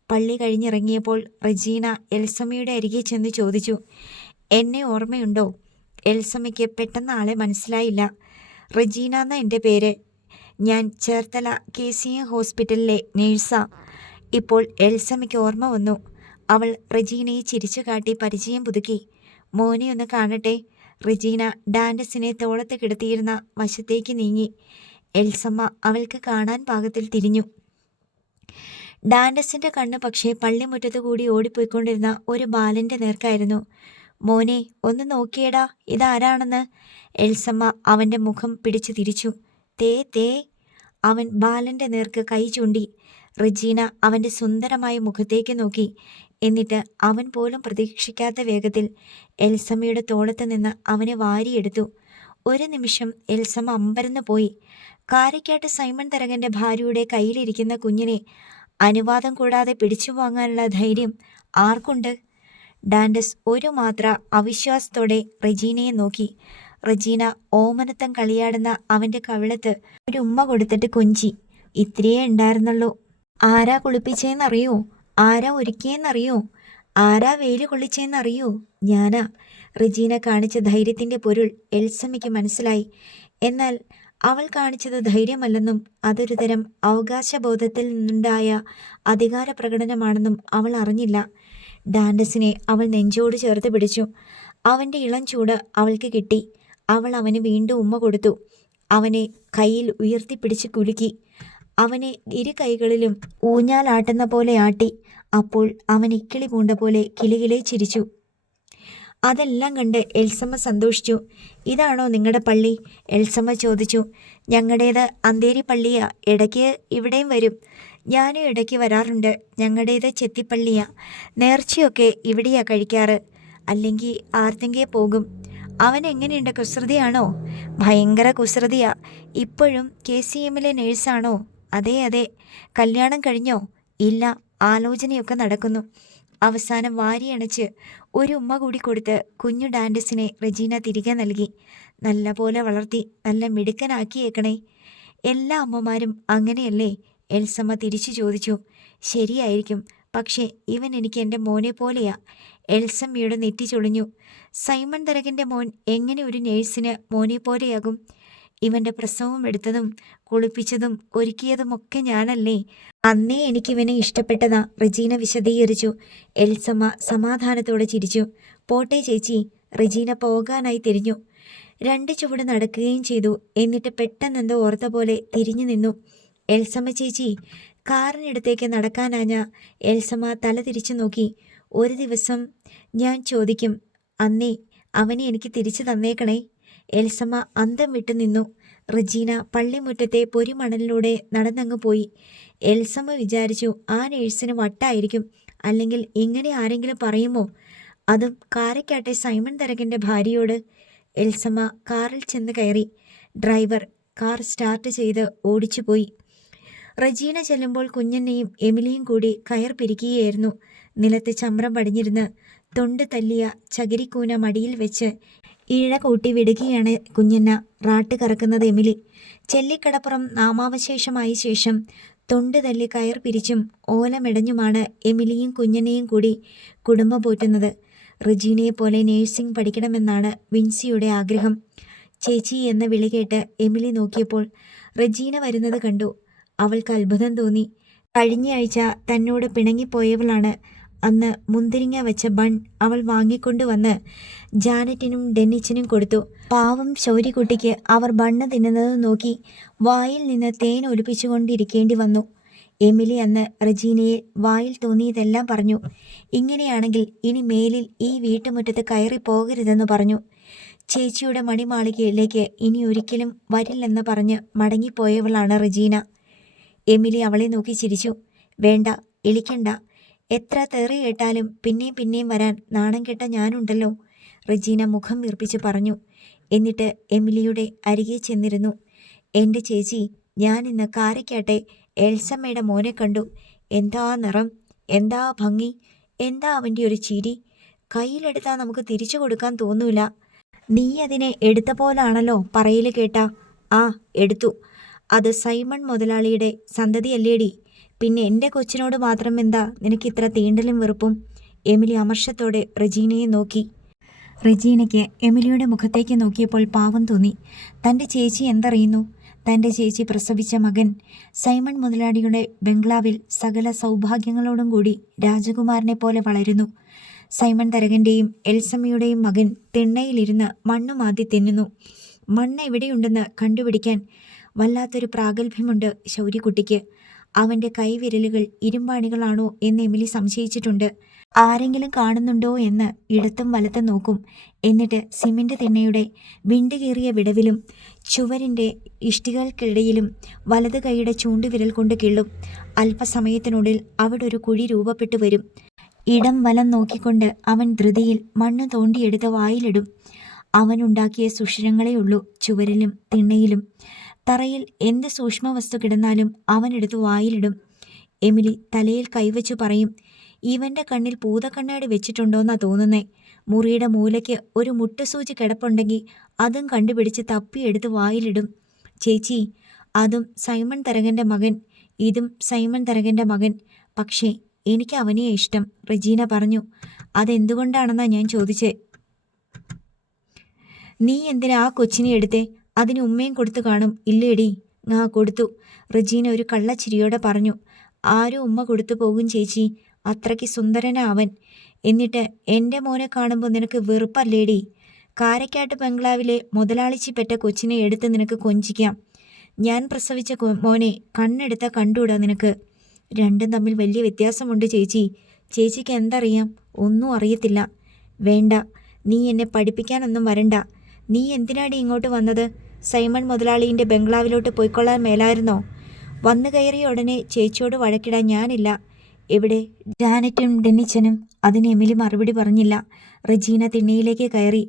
പള്ളി കഴിഞ്ഞിറങ്ങിയപ്പോൾ റെജീന എൽസമ്മയുടെ അരികെ ചെന്ന് ചോദിച്ചു, എന്നെ ഓർമ്മയുണ്ടോ? എൽസമ്മയ്ക്ക് പെട്ടെന്ന് ആളെ മനസ്സിലായില്ല. റെജീന എന്ന എൻ്റെ പേര്. ഞാൻ ചേർത്തല KCM ഹോസ്പിറ്റലിലെ നേഴ്സാ. ഇപ്പോൾ എൽസമ്മയ്ക്ക് ഓർമ്മ വന്നു. അവൾ റെജീനയെ ചിരിച്ചു കാട്ടി പരിചയം പുതുക്കി. മോനെ ഒന്ന് കാണട്ടെ. റെജീന ഡാൻഡസിനെ തോളത്ത് കിടത്തിയിരുന്ന വശത്തേക്ക് നീങ്ങി. എൽസമ്മ അവൾക്ക് കാണാൻ പാകത്തിൽ തിരിഞ്ഞു. ഡാൻഡസിൻ്റെ കണ്ണ് പക്ഷേ പള്ളിമുറ്റത്തു കൂടി ഓടിപ്പോയിക്കൊണ്ടിരുന്ന ഒരു ബാലൻ്റെ നേർക്കായിരുന്നു. മോനെ ഒന്ന് നോക്കിയടാ, ഇതാരാണെന്ന്. എൽസമ്മ അവൻ്റെ മുഖം പിടിച്ചു തിരിച്ചു. തേ. അവൻ ബാലൻ്റെ നേർക്ക് കൈ ചൂണ്ടി. റെജീന അവൻ്റെ സുന്ദരമായ മുഖത്തേക്ക് നോക്കി. എന്നിട്ട് അവൻ പോലും പ്രതീക്ഷിക്കാത്ത വേഗത്തിൽ എൽസമ്മയുടെ തോളത്ത് നിന്ന് അവനെ വാരിയെടുത്തു. ഒരു നിമിഷം എൽസമ്മ അമ്പരന്ന് പോയി. കാരയ്ക്കാട്ട് സൈമൺ തരകൻ്റെ ഭാര്യയുടെ കയ്യിലിരിക്കുന്ന കുഞ്ഞിനെ അനുവാദം കൂടാതെ പിടിച്ചു വാങ്ങാനുള്ള ധൈര്യം ആർക്കുണ്ട്? ഡാൻഡസ് ഒരു മാത്ര അവിശ്വാസത്തോടെ റെജീനയെ നോക്കി. റെജീന ഓമനത്തം കളിയാടുന്ന അവൻ്റെ കവിളത്ത് ഒരു ഉമ്മ കൊടുത്തിട്ട് കൊഞ്ചി. ഇത്രയേ ഉണ്ടായിരുന്നുള്ളൂ. ആരാ കുളിപ്പിച്ചേന്നറിയോ? ആരാ ഒരുക്കിയെന്നറിയോ? ആരാ വെയില് കൊള്ളിച്ചേന്നറിയോ? ഞാനാ. റെജീന കാണിച്ച ധൈര്യത്തിൻ്റെ പൊരുൾ എൽസമ്മയ്ക്ക് മനസ്സിലായി. എന്നാൽ അവൾ കാണിച്ചത് ധൈര്യമല്ലെന്നും അതൊരു തരം അവകാശബോധത്തിൽ നിന്നുണ്ടായ അധികാര പ്രകടനമാണെന്നും അവൾ അറിഞ്ഞില്ല. ഡാൻഡസിനെ അവൾ നെഞ്ചോട് ചേർത്ത് പിടിച്ചു. അവൻ്റെ ഇളം ചൂട് അവൾക്ക് കിട്ടി. അവൾ അവന് വീണ്ടും ഉമ്മ കൊടുത്തു. അവനെ കയ്യിൽ ഉയർത്തിപ്പിടിച്ച് കുലുക്കി. അവനെ ഇരു കൈകളിലും ഊഞ്ഞാലാട്ടുന്ന പോലെ ആട്ടി. അപ്പോൾ അവൻ ഇക്കിളി പൂണ്ട പോലെ കിലുകിലെ ചിരിച്ചു. അതെല്ലാം കണ്ട് എൽസമ്മ സന്തോഷിച്ചു. ഇതാണോ നിങ്ങളുടെ പള്ളി? എൽസമ്മ ചോദിച്ചു. ഞങ്ങളുടേത് അന്തേരി പള്ളിയാ. ഇടയ്ക്ക് ഇവിടെയും വരും. ഞാനും ഇടയ്ക്ക് വരാറുണ്ട്. ഞങ്ങളുടേത് ചെത്തിപ്പള്ളിയാ. നേർച്ചയൊക്കെ ഇവിടെയാ കഴിക്കാറ്. അല്ലെങ്കിൽ ആർക്കെങ്കിൽ പോകും. അവൻ എങ്ങനെയുണ്ട്? കുസൃതിയാണോ? ഭയങ്കര കുസൃതിയാ. ഇപ്പോഴും KCM-ലെ നേഴ്സാണോ? അതെ. കല്യാണം കഴിഞ്ഞോ? ഇല്ല, ആലോചനയൊക്കെ നടക്കുന്നു. അവസാനം വാരിയണച്ച് ഒരു ഉമ്മ കൂടി കൊടുത്ത് കുഞ്ഞു ഡാൻഡസിനെ റെജീന തിരികെ നൽകി. നല്ല പോലെ വളർത്തി നല്ല മിടുക്കനാക്കിയേക്കണേ. എല്ലാ അമ്മമാരും അങ്ങനെയല്ലേ? എൽസമ്മ തിരിച്ചു ചോദിച്ചു. ശരിയായിരിക്കും, പക്ഷേ ഇവൻ എനിക്ക് എൻ്റെ മോനെ പോലെയാ. എൽസമ്മയുടെ നെറ്റി ചൊളിഞ്ഞു. സൈമൺ തരകൻ്റെ മോൻ എങ്ങനെ ഒരു നേഴ്സിന് മോനെ പോലെയാകും? ഇവൻ്റെ പ്രസവം എടുത്തതും കുളിപ്പിച്ചതും ഒരുക്കിയതുമൊക്കെ ഞാനല്ലേ. അന്നേ എനിക്കിവനെ ഇഷ്ടപ്പെട്ടതാ, റെജീന വിശദീകരിച്ചു. എൽസമ്മ സമാധാനത്തോടെ ചിരിച്ചു. പോട്ടെ ചേച്ചി. റെജീന പോകാനായി തിരിഞ്ഞു. 2 ചുവട് നടക്കുകയും ചെയ്തു. എന്നിട്ട് പെട്ടെന്നെന്തോ ഓർത്ത പോലെ തിരിഞ്ഞു നിന്നു. എൽസമ്മ ചേച്ചി. കാറിനടുത്തേക്ക് നടക്കാനാഞ്ഞ എൽസമ്മ തല തിരിച്ചു നോക്കി. ഒരു ദിവസം ഞാൻ ചോദിക്കും. അന്നേ അവനെ എനിക്ക് തിരിച്ചു തന്നേക്കണേ. എൽസമ്മ അന്തം വിട്ടു നിന്നു. റെജീന പള്ളിമുറ്റത്തെ പൊരിമണലിലൂടെ നടന്നങ്ങ് പോയി. എൽസമ്മ വിചാരിച്ചു, ആ നേഴ്സിന് വട്ടായിരിക്കും. അല്ലെങ്കിൽ ഇങ്ങനെ ആരെങ്കിലും പറയുമോ? അതും കാരയ്ക്കാട്ടെ സൈമൺ തരകൻ്റെ ഭാര്യയോട്. എൽസമ്മ കാറിൽ ചെന്ന് കയറി. ഡ്രൈവർ കാർ സ്റ്റാർട്ട് ചെയ്ത് ഓടിച്ചു പോയി. റെജീന ചെല്ലുമ്പോൾ കുഞ്ഞനെയും എമിലിയും കൂടി കയർ പിരിക്കുകയായിരുന്നു. നിലത്ത് ചമ്രം പടിഞ്ഞിരുന്ന് തൊണ്ട് തല്ലിയ ചകിരിക്കൂന മടിയിൽ വെച്ച് ഇഴ കൂട്ടി വിടുകയാണ് കുഞ്ഞന്ന. റാട്ട് കറക്കുന്നത് എമിലി. ചെല്ലിക്കടപ്പുറം നാമാവശേഷമായ ശേഷം തൊണ്ട് തല്ലി കയർ പിരിച്ചും ഓലമെടഞ്ഞുമാണ് എമിലിയും കുഞ്ഞനെയും കൂടി കുടുംബം പോറ്റുന്നത്. റെജീനയെ പോലെ നേഴ്സിംഗ് പഠിക്കണമെന്നാണ് വിൻസിയുടെ ആഗ്രഹം. ചേച്ചി എന്ന വിളി കേട്ട് എമിലി നോക്കിയപ്പോൾ റെജീന വരുന്നത് കണ്ടു. അവൾക്ക് അത്ഭുതം തോന്നി. കഴിഞ്ഞയാഴ്ച തന്നോട് പിണങ്ങിപ്പോയവളാണ്. അന്ന് മുന്തിരിങ്ങ വെച്ച ബൺ അവൾ വാങ്ങിക്കൊണ്ടുവന്ന് ജാനറ്റിനും ഡെന്നിച്ചിനും കൊടുത്തു. പാവം ശൗര്യക്കുട്ടിക്ക് അവർ ബണ്ണ് തിന്നുന്നത് നോക്കി വായിൽ നിന്ന് തേൻ ഒലിപ്പിച്ചുകൊണ്ടിരിക്കേണ്ടി വന്നു. എമിലി അന്ന് റെജീനയെ വായിൽ തോന്നിയതെല്ലാം പറഞ്ഞു. ഇങ്ങനെയാണെങ്കിൽ ഇനി മേലിൽ ഈ വീട്ടുമുറ്റത്ത് കയറി പോകരുതെന്ന് പറഞ്ഞു. ചേച്ചിയുടെ മണിമാളികയിലേക്ക് ഇനി ഒരിക്കലും വരില്ലെന്ന് പറഞ്ഞ് മടങ്ങിപ്പോയവളാണ് റെജീന. എമിലി അവളെ നോക്കി ചിരിച്ചു. വേണ്ട, ഇളിക്കണ്ട. എത്ര തെറി കേട്ടാലും പിന്നെയും വരാൻ നാണം കെട്ട ഞാനുണ്ടല്ലോ, റെജീന മുഖം വീർപ്പിച്ച് പറഞ്ഞു. എന്നിട്ട് എമിലിയുടെ അരികെ ചെന്നിരുന്നു. എൻ്റെ ചേച്ചി, ഞാൻ ഇന്ന് കാരയ്ക്കാട്ടെ എൽസമ്മയുടെ മോനെ കണ്ടു. എന്താ നിറം, എന്താ ഭംഗി, എന്താ അവൻ്റെ ഒരു ചിരി. കയ്യിലെടുത്താൽ നമുക്ക് തിരിച്ചു കൊടുക്കാൻ തോന്നൂല. നീ അതിനെ എടുത്ത പോലാണല്ലോ പറയൽ കേട്ടാ. ആ, എടുത്തു. അത് സൈമൺ മുതലാളിയുടെ സന്തതിയല്ലേടി. പിന്നെ എൻ്റെ കൊച്ചിനോട് മാത്രം എന്താ നിനക്ക് ഇത്ര തീണ്ടലും വെറുപ്പും? എമിലി അമർഷത്തോടെ റെജീനയെ നോക്കി. റെജീനയ്ക്ക് എമിലിയുടെ മുഖത്തേക്ക് നോക്കിയപ്പോൾ പാവം തോന്നി. തൻ്റെ ചേച്ചി എന്തറിയുന്നു? തൻ്റെ ചേച്ചി പ്രസവിച്ച മകൻ സൈമൺ മുതലാളിയുടെ ബംഗ്ലാവിൽ സകല സൗഭാഗ്യങ്ങളോടും കൂടി രാജകുമാരനെ പോലെ വളരുന്നു. സൈമൺ തരകൻ്റെയും എൽസമ്മയുടെയും മകൻ തിണ്ണയിലിരുന്ന് മണ്ണ് മാന്തി തിന്നുന്നു. മണ്ണ് എവിടെയുണ്ടെന്ന് കണ്ടുപിടിക്കാൻ വല്ലാത്തൊരു പ്രാഗൽഭ്യമുണ്ട് ശൗര്യക്കുട്ടിക്ക്. അവൻ്റെ കൈവിരലുകൾ ഇരുമ്പാണികളാണോ എന്ന് എമിലി സംശയിച്ചിട്ടുണ്ട്. ആരെങ്കിലും കാണുന്നുണ്ടോ എന്ന് ഇടത്തും വലത്തും നോക്കും. എന്നിട്ട് സിമൻ്റ് തിണ്ണയുടെ വിണ്ടുകീറിയ വിടവിലും ചുവരിൻ്റെ ഇഷ്ടികൾക്കിടയിലും വലത് കൈയുടെ ചൂണ്ടുവിരൽ കൊണ്ട് കിള്ളും. അല്പസമയത്തിനുള്ളിൽ അവിടെ ഒരു കുഴി രൂപപ്പെട്ടു വരും. ഇടം വലം നോക്കിക്കൊണ്ട് അവൻ ധൃതിയിൽ മണ്ണ് തോണ്ടിയെടുത്ത് വായിലിടും. അവനുണ്ടാക്കിയ സുഷിരങ്ങളേ ഉള്ളൂ ചുവരിലും തിണ്ണയിലും. തറയിൽ എന്ത് സൂക്ഷ്മവസ്തു കിടന്നാലും അവനെടുത്ത് വായിലിടും. എമിലി തലയിൽ കൈവച്ചു പറയും, ഇവൻ്റെ കണ്ണിൽ പൂതക്കണ്ണാടി വെച്ചിട്ടുണ്ടോന്നാ തോന്നുന്നേ. മുറിയുടെ മൂലയ്ക്ക് ഒരു മുട്ടുസൂചി കിടപ്പുണ്ടെങ്കിൽ അതും കണ്ടുപിടിച്ച് തപ്പിയെടുത്ത് വായിലിടും. ചേച്ചി, അതും സൈമൺ തരകൻ്റെ മകൻ, ഇതും സൈമൺ തരകൻ്റെ മകൻ. പക്ഷേ എനിക്ക് അവനെയാ ഇഷ്ടം, റെജീന പറഞ്ഞു. അതെന്തുകൊണ്ടാണെന്നാ ഞാൻ ചോദിച്ചേ. നീ എന്തിനാ ആ കൊച്ചിനെ എടുത്തേ? അതിന് ഉമ്മയും കൊടുത്തു കാണും ഇല്ലേടി? കൊടുത്തു, റെജീന ഒരു കള്ളച്ചിരിയോടെ പറഞ്ഞു. ആരും ഉമ്മ കൊടുത്തു പോകും ചേച്ചി, അത്രയ്ക്ക് സുന്ദരനാ അവൻ. എന്നിട്ട് എൻ്റെ മോനെ കാണുമ്പോൾ നിനക്ക് വെറുപ്പല്ലേടി? കാരക്കാട്ട് ബംഗ്ലാവിലെ മുതലാളിച്ചി പെറ്റ കൊച്ചിനെ എടുത്ത് നിനക്ക് കൊഞ്ചിക്കാം. ഞാൻ പ്രസവിച്ച മോനെ കണ്ണെടുത്താൽ കണ്ടുകൂടാ നിനക്ക്. രണ്ടും തമ്മിൽ വലിയ വ്യത്യാസമുണ്ട് ചേച്ചി. ചേച്ചിക്ക് എന്തറിയാം? ഒന്നും അറിയത്തില്ല. വേണ്ട, നീ എന്നെ പഠിപ്പിക്കാനൊന്നും വരണ്ട. നീ എന്തിനാടി ഇങ്ങോട്ട് വന്നത്? സൈമൺ മുതലാളീൻ്റെ ബംഗ്ലാവിലോട്ട് പോയിക്കൊള്ളാൻ മേലായിരുന്നോ? വന്നു കയറിയ ഉടനെ ചേച്ചിയോട് വഴക്കിടാൻ ഞാനില്ല. എവിടെ ജാനറ്റും ഡെന്നിച്ചനും? അതിന് എമിലി മറുപടി പറഞ്ഞില്ല. റെജീന തിണ്ണയിലേക്ക് കയറി.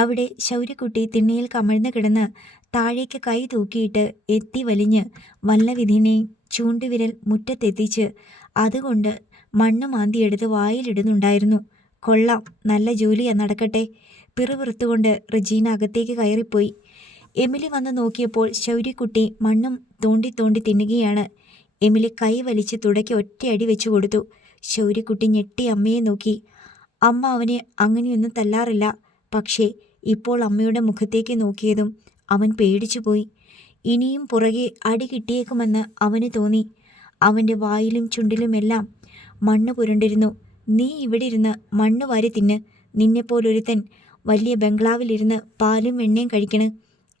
അവിടെ ശൗര്യക്കുട്ടി തിണ്ണയിൽ കമഴ്ന്നു കിടന്ന് താഴേക്ക് കൈ തൂക്കിയിട്ട് എത്തി വലിഞ്ഞ് വല്ലവിധിനെയും ചൂണ്ടുവിരൽ മുറ്റത്തെത്തിച്ച് അതുകൊണ്ട് മണ്ണ് മാന്തിയെടുത്ത് വായിലിടുന്നുണ്ടായിരുന്നു. കൊള്ളാം, നല്ല ജോലിയാ, നടക്കട്ടെ. പിറുപിറുത്തുകൊണ്ട് റെജീന അകത്തേക്ക് കയറിപ്പോയി. എമിലി വന്ന് നോക്കിയപ്പോൾ ശൗര്യക്കുട്ടി മണ്ണും തോണ്ടി തോണ്ടി തിന്നുകയാണ്. എമിലി കൈ വലിച്ച് തുടയ്ക്ക് ഒറ്റയടി വെച്ചു കൊടുത്തു. ശൗര്യക്കുട്ടി ഞെട്ടി അമ്മയെ നോക്കി. അമ്മ അവനെ അങ്ങനെയൊന്നും തല്ലാറില്ല. പക്ഷേ ഇപ്പോൾ അമ്മയുടെ മുഖത്തേക്ക് നോക്കിയതും അവൻ പേടിച്ചുപോയി. ഇനിയും പുറകെ അടി കിട്ടിയേക്കുമെന്ന് അവന് തോന്നി. അവൻ്റെ വായിലും ചുണ്ടിലുമെല്ലാം മണ്ണ് പുരണ്ടിരുന്നു. നീ ഇവിടെ ഇരുന്ന് മണ്ണ് വാരി തിന്ന്. നിന്നെപ്പോലൊരുത്തൻ വലിയ ബംഗ്ലാവിലിരുന്ന് പാലും വെണ്ണയും കഴിക്കണ്.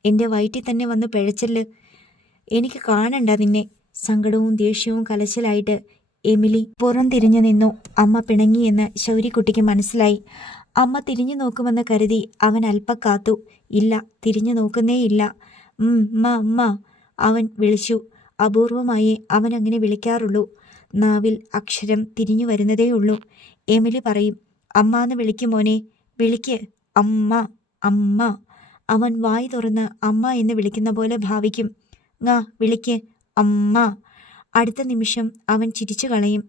എൻ്റെ വയറ്റിൽ തന്നെ വന്ന് പിഴച്ചല്ല്. എനിക്ക് കാണണ്ട നിന്നെ. സങ്കടവും ദേഷ്യവും കലശലായിട്ട് എമിലി പുറംതിരിഞ്ഞു നിന്നു. അമ്മ പിണങ്ങിയെന്ന് ശൗര്യക്കുട്ടിക്ക് മനസ്സിലായി. അമ്മ തിരിഞ്ഞു നോക്കുമെന്ന് കരുതി അവൻ അല്പം കാത്തു. ഇല്ല, തിരിഞ്ഞു നോക്കുന്നേയില്ല. അമ്മ അവൻ വിളിച്ചു. അപൂർവമായേ അവൻ അങ്ങനെ വിളിക്കാറുള്ളൂ. നാവിൽ അക്ഷരം തിരിഞ്ഞു വരുന്നതേയുള്ളൂ. എമിലി പറയും, അമ്മ എന്ന് വിളിക്കും മോനെ, വിളിക്ക്, അമ്മ അമ്മ. അവൻ വായി തുറന്ന് അമ്മ എന്ന് വിളിക്കുന്ന പോലെ ഭാവിക്കും. വിളിക്ക്, അമ്മ. അടുത്ത നിമിഷം അവൻ ചിരിച്ചു കളയും.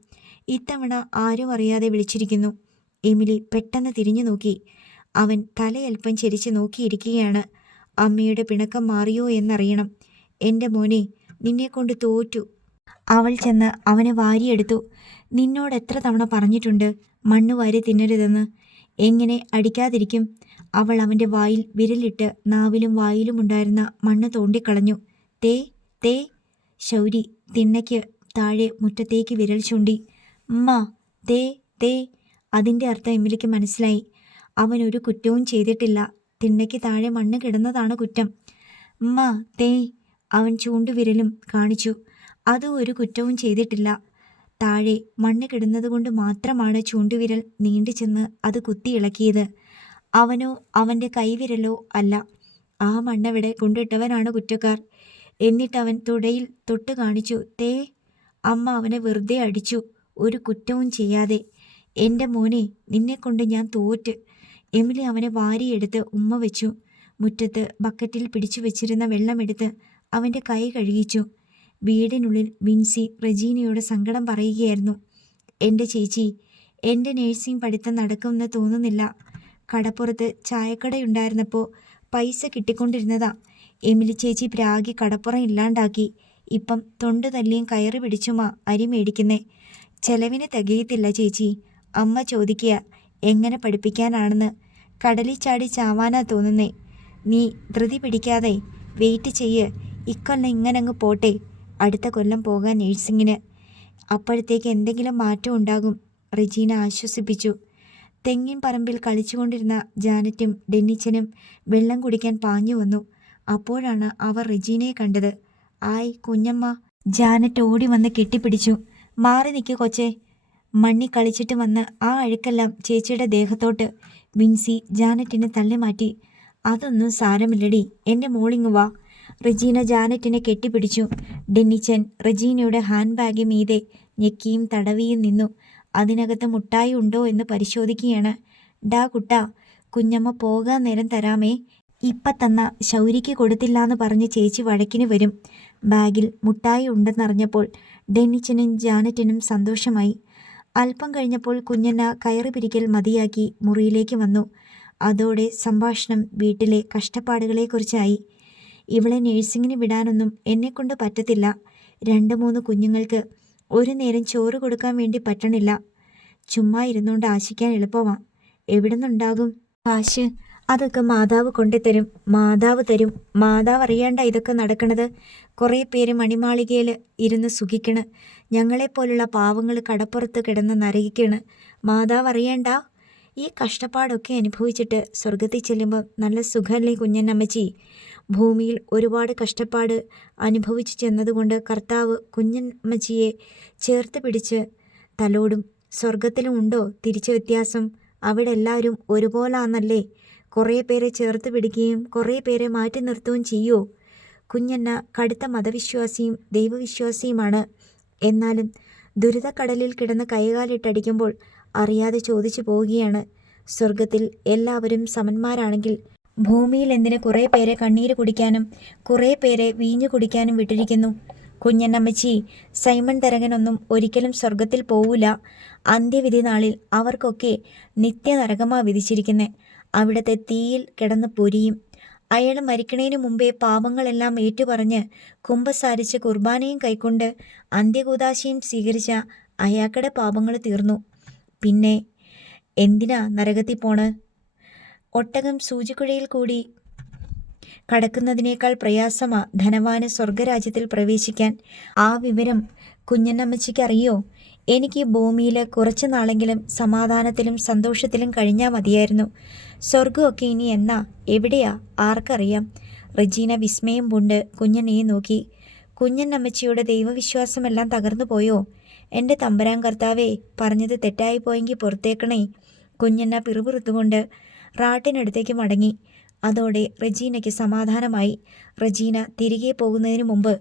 ഇത്തവണ ആരും അറിയാതെ വിളിച്ചിരിക്കുന്നു. എമിലി പെട്ടെന്ന് തിരിഞ്ഞു നോക്കി. അവൻ തലയൽപ്പം ചെരിച്ച് നോക്കിയിരിക്കുകയാണ്. അമ്മയുടെ പിണക്കം മാറിയോ എന്നറിയണം. എൻ്റെ മോനെ, നിന്നെക്കൊണ്ട് തോറ്റു. അവൾ ചെന്ന് അവനെ വാരിയെടുത്തു. നിന്നോട് എത്ര തവണ പറഞ്ഞിട്ടുണ്ട് മണ്ണ് വാരി തിന്നരുതെന്ന്? എങ്ങനെ അടിക്കാതിരിക്കും? അവൾ അവൻ്റെ വായിൽ വിരലിട്ട് നാവിലും വായിലും ഉണ്ടായിരുന്ന മണ്ണ് തോണ്ടിക്കളഞ്ഞു. തേ തേ. ശൗരി തിണ്ണയ്ക്ക് താഴെ മുറ്റത്തേക്ക് വിരൽ ചൂണ്ടി. തേ തേ. അതിൻ്റെ അർത്ഥം എമിലിക്ക് മനസ്സിലായി. അവൻ ഒരു കുറ്റവും ചെയ്തിട്ടില്ല. തിണ്ണയ്ക്ക് താഴെ മണ്ണ് കിടന്നതാണ് കുറ്റം. തേ. അവൻ ചൂണ്ടുവിരലും കാണിച്ചു. അതും ഒരു കുറ്റവും ചെയ്തിട്ടില്ല. താഴെ മണ്ണ് കിടന്നത് കൊണ്ട് മാത്രമാണ് ചൂണ്ടുവിരൽ നീണ്ടു ചെന്ന് അത് കുത്തിയിളക്കിയത്. അവനോ അവൻ്റെ കൈവിരലോ അല്ല. ആ മണ്ണവിടെ കൊണ്ടിട്ടവനാണ് കുറ്റക്കാർ. എന്നിട്ടവൻ തുടയിൽ തൊട്ട് കാണിച്ചു. തേ. അമ്മ അവനെ വെറുതെ അടിച്ചു, ഒരു കുറ്റവും ചെയ്യാതെ. എൻ്റെ മോനെ, നിന്നെക്കൊണ്ട് ഞാൻ തോറ്റ്. എമിലി അവനെ വാരിയെടുത്ത് ഉമ്മ വെച്ചു. മുറ്റത്ത് ബക്കറ്റിൽ പിടിച്ചു വെച്ചിരുന്ന വെള്ളമെടുത്ത് അവൻ്റെ കൈ കഴുകിച്ചു. വീടിനുള്ളിൽ വിൻസി റെജീനയോട് സങ്കടം പറയുകയായിരുന്നു. എൻ്റെ ചേച്ചി, എൻ്റെ നേഴ്സിംഗ് പഠിത്തം നടക്കുമെന്ന് തോന്നുന്നില്ല. കടപ്പുറത്ത് ചായക്കടയുണ്ടായിരുന്നപ്പോൾ പൈസ കിട്ടിക്കൊണ്ടിരുന്നതാ. എമിലി ചേച്ചി പ്രാഗി കടപ്പുറം ഇല്ലാണ്ടാക്കി. ഇപ്പം തൊണ്ട് തല്ലിയും കയറി പിടിച്ചുമാ അരി മേടിക്കുന്നേ. ചെലവിന് തികയത്തില്ല ചേച്ചി. അമ്മ ചോദിക്കുക എങ്ങനെ പഠിപ്പിക്കാനാണെന്ന്. കടലിൽ ചാടി ചാവാനാ തോന്നുന്നേ. നീ ധൃതി പിടിക്കാതെ വെയിറ്റ് ചെയ്യ്. ഇക്കൊല്ലം ഇങ്ങനെ അങ്ങ് പോട്ടെ, അടുത്ത കൊല്ലം പോകാൻ നേഴ്സിങ്ങിന്. അപ്പോഴത്തേക്ക് എന്തെങ്കിലും മാറ്റം ഉണ്ടാകും, റെജീന ആശ്വസിപ്പിച്ചു. തെങ്ങിൻ പറമ്പിൽ കളിച്ചുകൊണ്ടിരുന്ന ജാനറ്റും ഡെന്നിച്ചനും വെള്ളം കുടിക്കാൻ പാഞ്ഞു വന്നു. അപ്പോഴാണ് അവർ റെജീനയെ കണ്ടത്. ആയ് കുഞ്ഞമ്മ. ജാനറ്റ് ഓടി വന്ന് കെട്ടിപ്പിടിച്ചു. മാറി നിൽക്കു കൊച്ചേ. മണ്ണി കളിച്ചിട്ട് വന്ന് ആ അഴുക്കെല്ലാം ചേച്ചിയുടെ ദേഹത്തോട്ട്. വിൻസി ജാനറ്റിനെ തള്ളി മാറ്റി. അതൊന്നും സാരമില്ലടി, എൻ്റെ മോളിങ് വാ. റെജീന ജാനറ്റിനെ കെട്ടിപ്പിടിച്ചു. ഡെന്നിച്ചൻ റെജീനയുടെ ഹാൻഡ് ബാഗ് മീതെ ഞെക്കിയും തടവിയും നിന്നു. അതിനകത്ത് മുട്ടായി ഉണ്ടോ എന്ന് പരിശോധിക്കുകയാണ്. ഡാ കുട്ടാ, കുഞ്ഞമ്മ പോകാൻ നേരം തരാമേ. ഇപ്പം തന്ന ശൗര്യയ്ക്ക് കൊടുത്തില്ലാന്ന് പറഞ്ഞ് ചേച്ചി വഴക്കിന് വരും. ബാഗിൽ മുട്ടായി ഉണ്ടെന്നറിഞ്ഞപ്പോൾ ഡെന്നിച്ചനും ജാനറ്റിനും സന്തോഷമായി. അല്പം കഴിഞ്ഞപ്പോൾ കുഞ്ഞമ്മ കയറി പിരിക്കൽ മതിയാക്കി മുറിയിലേക്ക് വന്നു. അതോടെ സംഭാഷണം വീട്ടിലെ കഷ്ടപ്പാടുകളെക്കുറിച്ചായി. ഇവളെ നേഴ്സിങ്ങിന് വിടാനൊന്നും എന്നെക്കൊണ്ട് പറ്റത്തില്ല. 2-3 കുഞ്ഞുങ്ങൾക്ക് ഒരു നേരം ചോറ് കൊടുക്കാൻ വേണ്ടി പറ്റണില്ല. ചുമ്മാ ഇരുന്നുകൊണ്ട് ആശിക്കാൻ എളുപ്പമാ. എവിടുന്നുണ്ടാകും കാശ്? അതൊക്കെ മാതാവ് കൊണ്ടുതരും. മാതാവ് തരും. മാതാവ് അറിയാണ്ട ഇതൊക്കെ നടക്കണത്. കുറേ പേര് മണിമാളികയിൽ ഇരുന്ന് സുഖിക്കണ്. ഞങ്ങളെപ്പോലുള്ള പാവങ്ങൾ കടപ്പുറത്ത് കിടന്ന് നരകിക്കണ്. മാതാവ് അറിയണ്ട. ഈ കഷ്ടപ്പാടൊക്കെ അനുഭവിച്ചിട്ട് സ്വർഗത്തിൽ ചെല്ലുമ്പോൾ നല്ല സുഖമല്ലേ കുഞ്ഞന്നമ്മച്ചി? ഭൂമിയിൽ ഒരുപാട് കഷ്ടപ്പാട് അനുഭവിച്ചു ചെന്നതുകൊണ്ട് കർത്താവ് കുഞ്ഞമ്മച്ചിയെ ചേർത്ത് പിടിച്ച് തലോടും. സ്വർഗത്തിലും ഉണ്ടോ തിരിച്ച വ്യത്യാസം? അവിടെ എല്ലാവരും ഒരുപോലാന്നല്ലേ? കുറേ പേരെ ചേർത്ത് പിടിക്കുകയും കുറേ പേരെ മാറ്റി നിർത്തുകയും ചെയ്യുമോ? കുഞ്ഞന്ന കടുത്ത മതവിശ്വാസിയും ദൈവവിശ്വാസിയുമാണ്. എന്നാലും ദുരിതക്കടലിൽ കിടന്ന് കൈകാലിട്ടടിക്കുമ്പോൾ അറിയാതെ ചോദിച്ചു പോവുകയാണ്, സ്വർഗത്തിൽ എല്ലാവരും സമന്മാരാണെങ്കിൽ ഭൂമിയിൽ എന്തിന് കുറേ പേരെ കണ്ണീര് കുടിക്കാനും കുറേ പേരെ വീഞ്ഞു കുടിക്കാനും വിട്ടിരിക്കുന്നു? കുഞ്ഞന്നമ്മച്ചി, സൈമൺ തരകനൊന്നും ഒരിക്കലും സ്വർഗത്തിൽ പോവൂല. അന്ത്യവിധി നാളിൽ അവർക്കൊക്കെ നിത്യനരകമാ വിധിച്ചിരിക്കുന്നത്. അവിടുത്തെ തീയിൽ കിടന്ന് പൊരിയും. അയാൾ മരിക്കണേനു മുമ്പേ പാപങ്ങളെല്ലാം ഏറ്റുപറഞ്ഞ് കുമ്പസാരിച്ച് കുർബാനയും കൈക്കൊണ്ട് അന്ത്യകൂദാശയും സ്വീകരിച്ച അയാൾക്കടെ പാപങ്ങൾ തീർന്നു. പിന്നെ എന്തിനാ നരകത്തിൽ പോണ്? ഒട്ടകം സൂചിക്കുഴയിൽ കൂടി കടക്കുന്നതിനേക്കാൾ പ്രയാസമാ ധനവാന് സ്വർഗരാജ്യത്തിൽ പ്രവേശിക്കാൻ. ആ വിവരം കുഞ്ഞന്നമ്മച്ചിക്ക് അറിയോ? എനിക്ക് ഈ ഭൂമിയിൽ കുറച്ചു നാളെങ്കിലും സമാധാനത്തിലും സന്തോഷത്തിലും കഴിഞ്ഞാൽ മതിയായിരുന്നു. സ്വർഗമൊക്കെ ഇനി എന്നാ, എവിടെയാ, ആർക്കറിയാം? റെജീന വിസ്മയം പൂണ്ട് കുഞ്ഞണ്ണയെ നോക്കി. കുഞ്ഞന്നമ്മച്ചിയുടെ ദൈവവിശ്വാസമെല്ലാം തകർന്നു പോയോ? എൻ്റെ തമ്പരാൻ കർത്താവേ, പറഞ്ഞത് തെറ്റായി പോയെങ്കിൽ പുറത്തേക്കണേ. കുഞ്ഞണ്ണ പിറുപിറുത്തുകൊണ്ട് റാട്ടിനടുത്തേക്ക് മടങ്ങി. അതോടെ റെജീനയ്ക്ക് സമാധാനമായി. റെജീന തിരികെ പോകുന്നതിന് മുമ്പ്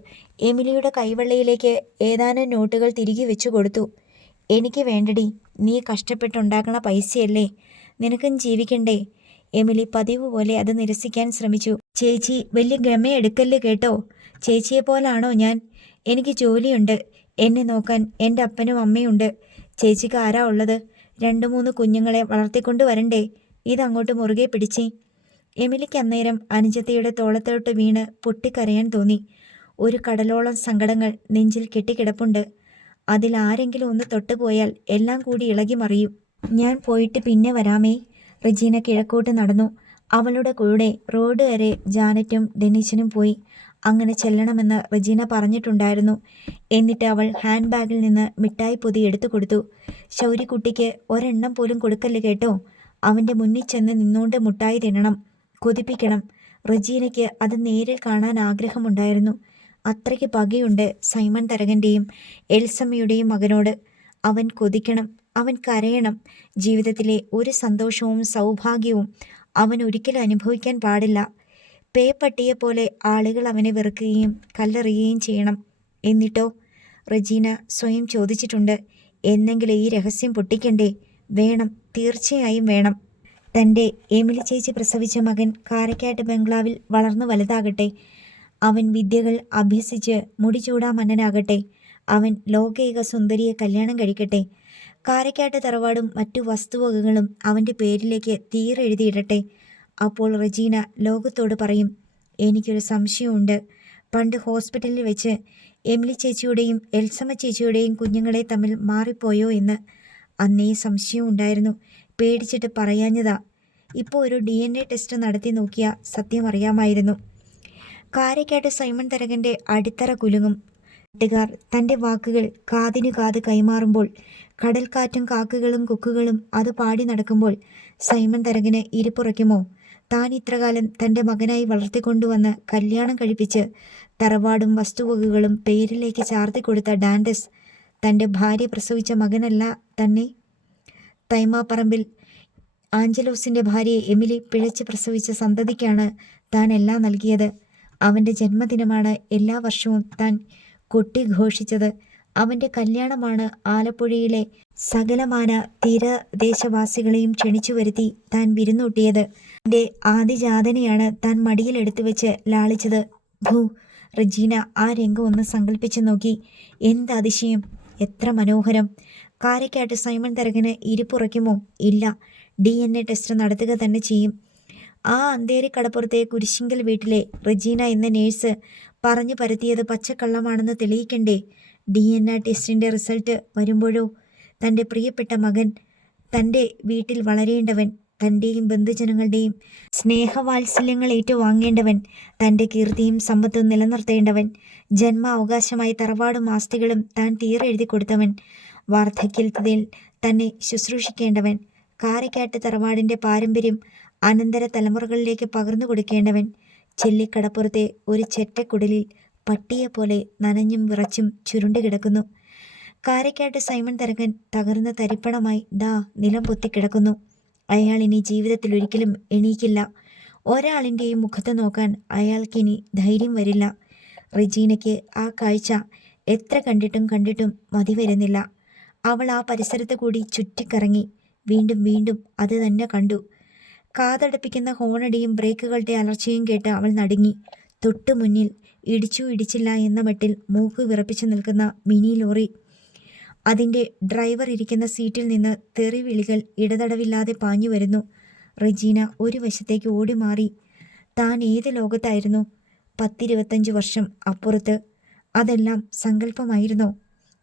എമിലിയുടെ കൈവെള്ളയിലേക്ക് ഏതാനും നോട്ടുകൾ തിരികെ വെച്ചു കൊടുത്തു. എനിക്ക് വേണ്ടടി, നീ കഷ്ടപ്പെട്ടുണ്ടാക്കണ പൈസയല്ലേ, നിനക്കും ജീവിക്കണ്ടേ? എമിലി പതിവ് പോലെ അത് നിരസിക്കാൻ ശ്രമിച്ചു. ചേച്ചി വലിയ ഗമയെടുക്കല്ല് കേട്ടോ. ചേച്ചിയെപ്പോലാണോ ഞാൻ? എനിക്ക് ജോലിയുണ്ട്. എന്നെ നോക്കാൻ എൻ്റെ അപ്പനും അമ്മയുണ്ട്. ചേച്ചിക്ക് ആരാ ഉള്ളത്? 2-3 കുഞ്ഞുങ്ങളെ വളർത്തിക്കൊണ്ട് വരണ്ടേ? ഇതങ്ങോട്ട് മുറുകെ പിടിച്ചേ. എമിലിക്ക് അന്നേരം അനുജത്തിയുടെ തോളത്തോട്ട് വീണ് പൊട്ടിക്കരയാൻ തോന്നി. ഒരു കടലോളം സങ്കടങ്ങൾ നെഞ്ചിൽ കെട്ടിക്കിടപ്പുണ്ട്. അതിൽ ആരെങ്കിലും ഒന്ന് തൊട്ടുപോയാൽ എല്ലാം കൂടി ഇളകി മറിയും. ഞാൻ പോയിട്ട് പിന്നെ വരാമേ. റെജീന കിഴക്കോട്ട് നടന്നു. അവളുടെ കൂടെ റോഡ് വരെ ജാനറ്റും ഡെന്നിച്ചനും പോയി. അങ്ങനെ ചെല്ലണമെന്ന് റെജീന പറഞ്ഞിട്ടുണ്ടായിരുന്നു. എന്നിട്ട് അവൾ ഹാൻഡ് ബാഗിൽ നിന്ന് മിഠായി പൊതി എടുത്തു കൊടുത്തു. ശൗര്യക്കുട്ടിക്ക് ഒരെണ്ണം പോലും കൊടുക്കല്ലേ കേട്ടോ. അവൻ്റെ മുന്നിൽ ചെന്ന് നിന്നുകൊണ്ട് മുട്ടായി തിന്നണം, കൊതിപ്പിക്കണം. റെജീനയ്ക്ക് അത് നേരിൽ കാണാൻ ആഗ്രഹമുണ്ടായിരുന്നു. അത്രയ്ക്ക് പകയുണ്ട് സൈമൺ തരകൻ്റെയും എൽസമ്മയുടെയും മകനോട്. അവൻ കൊതിക്കണം, അവൻ കരയണം. ജീവിതത്തിലെ ഒരു സന്തോഷവും സൗഭാഗ്യവും അവൻ ഒരിക്കലും അനുഭവിക്കാൻ പാടില്ല. പേപ്പട്ടിയെപ്പോലെ ആളുകൾ അവനെ വെറുക്കുകയും കല്ലെറിയുകയും ചെയ്യണം. എന്നിട്ടോ? റെജീന സ്വയം ചോദിച്ചിട്ടുണ്ട്. എന്നെങ്കിലും ഈ രഹസ്യം പൊട്ടിക്കണ്ടേ? വേണം, തീർച്ചയായും വേണം. തൻ്റെ എമിലി ചേച്ചി പ്രസവിച്ച മകൻ കാരക്കാട്ട് ബംഗ്ലാവിൽ വളർന്നു വലുതാകട്ടെ. അവൻ വിദ്യകൾ അഭ്യസിച്ച് മുടിചൂടാ മന്നനാകട്ടെ. അവൻ ലോകൈക സുന്ദരിയെ കല്യാണം കഴിക്കട്ടെ. കാരക്കാട്ട് തറവാടും മറ്റു വസ്തുവകകളും അവൻ്റെ പേരിലേക്ക് തീരെഴുതിയിടട്ടെ. അപ്പോൾ റെജീന ലോകത്തോട് പറയും, എനിക്കൊരു സംശയമുണ്ട്. പണ്ട് ഹോസ്പിറ്റലിൽ വെച്ച് എമിലി ചേച്ചിയുടെയും എൽസമ്മ ചേച്ചിയുടെയും കുഞ്ഞുങ്ങളെ തമ്മിൽ മാറിപ്പോയോ എന്ന്. അന്നേ സംശയം ഉണ്ടായിരുന്നു. പേടിച്ചിട്ട് പറയാഞ്ഞതാ. ഇപ്പോൾ ഒരു DNA ടെസ്റ്റ് നടത്തി നോക്കിയാൽ സത്യം അറിയാമായിരുന്നു. കാരയ്ക്കാട്ട് സൈമൺ തരകന്റെ അടിത്തറ കുലുങ്ങും. നാട്ടുകാർ തൻ്റെ വാക്കുകൾ കാതിനു കാത് കൈമാറുമ്പോൾ, കടൽക്കാറ്റും കാക്കകളും കൊക്കുകളും അത് പാടി നടക്കുമ്പോൾ സൈമൺ തരകന് ഇരിപ്പുറയ്ക്കുമോ? താൻ ഇത്രകാലം തൻ്റെ മകനായി വളർത്തിക്കൊണ്ടുവന്ന് കല്യാണം കഴിപ്പിച്ച് തറവാടും വസ്തുവകകളും പേരിലേക്ക് ചാർത്തിക്കൊടുത്ത ഡാൻഡസ് തൻ്റെ ഭാര്യ പ്രസവിച്ച മകനല്ല തന്നെ? തൈമാപ്പറമ്പിൽ ആഞ്ചലോസിൻ്റെ ഭാര്യയെ എമിലി പിഴച്ച് പ്രസവിച്ച സന്തതിക്കാണ് താൻ എല്ലാം നൽകിയത്. അവൻ്റെ ജന്മദിനമാണ് എല്ലാ വർഷവും താൻ കൊട്ടിഘോഷിച്ചത്. അവൻ്റെ കല്യാണമാണ് ആലപ്പുഴയിലെ സകലമാന തീരദേശവാസികളെയും ക്ഷണിച്ചു വരുത്തി താൻ വിരുന്നൂട്ടിയത്. എൻ്റെ ആദിജാതനെയാണ് താൻ മടിയിലെടുത്തു വെച്ച് ലാളിച്ചത്. ഭൂ, റെജീന ആ രംഗം ഒന്ന് സങ്കല്പിച്ചു നോക്കി. എന്ത് അതിശയം, എത്ര മനോഹരം! കാരയ്ക്കാട്ട് സൈമൺ തരകന് ഇരിപ്പുറയ്ക്കുമോ? ഇല്ല, DNA ടെസ്റ്റ് നടത്തുക തന്നെ ചെയ്യും. ആ അന്തേരി കടപ്പുറത്തെ കുരിശിങ്കൽ വീട്ടിലെ റെജീന എന്ന നേഴ്സ് പറഞ്ഞു പരത്തിയത് പച്ചക്കള്ളമാണെന്ന് തെളിയിക്കണ്ടേ? DNA ടെസ്റ്റിൻ്റെ റിസൾട്ട് വരുമ്പോഴോ? തൻ്റെ പ്രിയപ്പെട്ട മകൻ, തൻ്റെ വീട്ടിൽ വളരേണ്ടവൻ, തൻ്റെയും ബന്ധുജനങ്ങളുടെയും സ്നേഹവാത്സല്യങ്ങൾ ഏറ്റുവാങ്ങേണ്ടവൻ, തൻ്റെ കീർത്തിയും സമ്പത്തും നിലനിർത്തേണ്ടവൻ, ജന്മാവകാശമായി തറവാടും ആസ്തികളും താൻ തീരെഴുതി കൊടുത്തവൻ, വാർദ്ധക്യത്തിൽ തന്നെ ശുശ്രൂഷിക്കേണ്ടവൻ, കാരയ്ക്കാട്ട് തറവാടിൻ്റെ പാരമ്പര്യം അനന്തര തലമുറകളിലേക്ക് പകർന്നു കൊടുക്കേണ്ടവൻ, ചെല്ലിക്കടപ്പുറത്തെ ഒരു ചെറ്റക്കുടലിൽ പട്ടിയെപ്പോലെ നനഞ്ഞും വിറച്ചും ചുരുണ്ടു കിടക്കുന്നു. കാരയ്ക്കാട്ട് സൈമൺ തരകൻ തകർന്ന തരിപ്പണമായി നിലം പൊത്തിക്കിടക്കുന്നു. അയാൾ ഇനി ജീവിതത്തിൽ ഒരിക്കലും എണീക്കില്ല. ഒരാളിൻ്റെയും മുഖത്ത് നോക്കാൻ അയാൾക്കിനി ധൈര്യം വരില്ല. റെജീനയ്ക്ക് ആ കാഴ്ച എത്ര കണ്ടിട്ടും മതി വരുന്നില്ല. അവൾ ആ പരിസരത്ത് കൂടി ചുറ്റിക്കറങ്ങി. വീണ്ടും വീണ്ടും അത് തന്നെ കണ്ടു. കാതടപ്പിക്കുന്ന ഹോണടിയും ബ്രേക്കുകളുടെ അലർച്ചയും കേട്ട് അവൾ നടുങ്ങി. തൊട്ടു മുന്നിൽ ഇടിച്ചില്ല എന്ന മട്ടിൽ മൂക്ക് വിറപ്പിച്ചു നിൽക്കുന്ന മിനി ലോറി. അതിൻ്റെ ഡ്രൈവർ ഇരിക്കുന്ന സീറ്റിൽ നിന്ന് തെറിവിളികൾ ഇടതടവില്ലാതെ പാഞ്ഞു വരുന്നു. റെജീന ഒരു വശത്തേക്ക് ഓടി മാറി. താൻ ഏത് ലോകത്തായിരുന്നു? 10-25 വർഷം അപ്പുറത്ത്. അതെല്ലാം സങ്കല്പമായിരുന്നോ?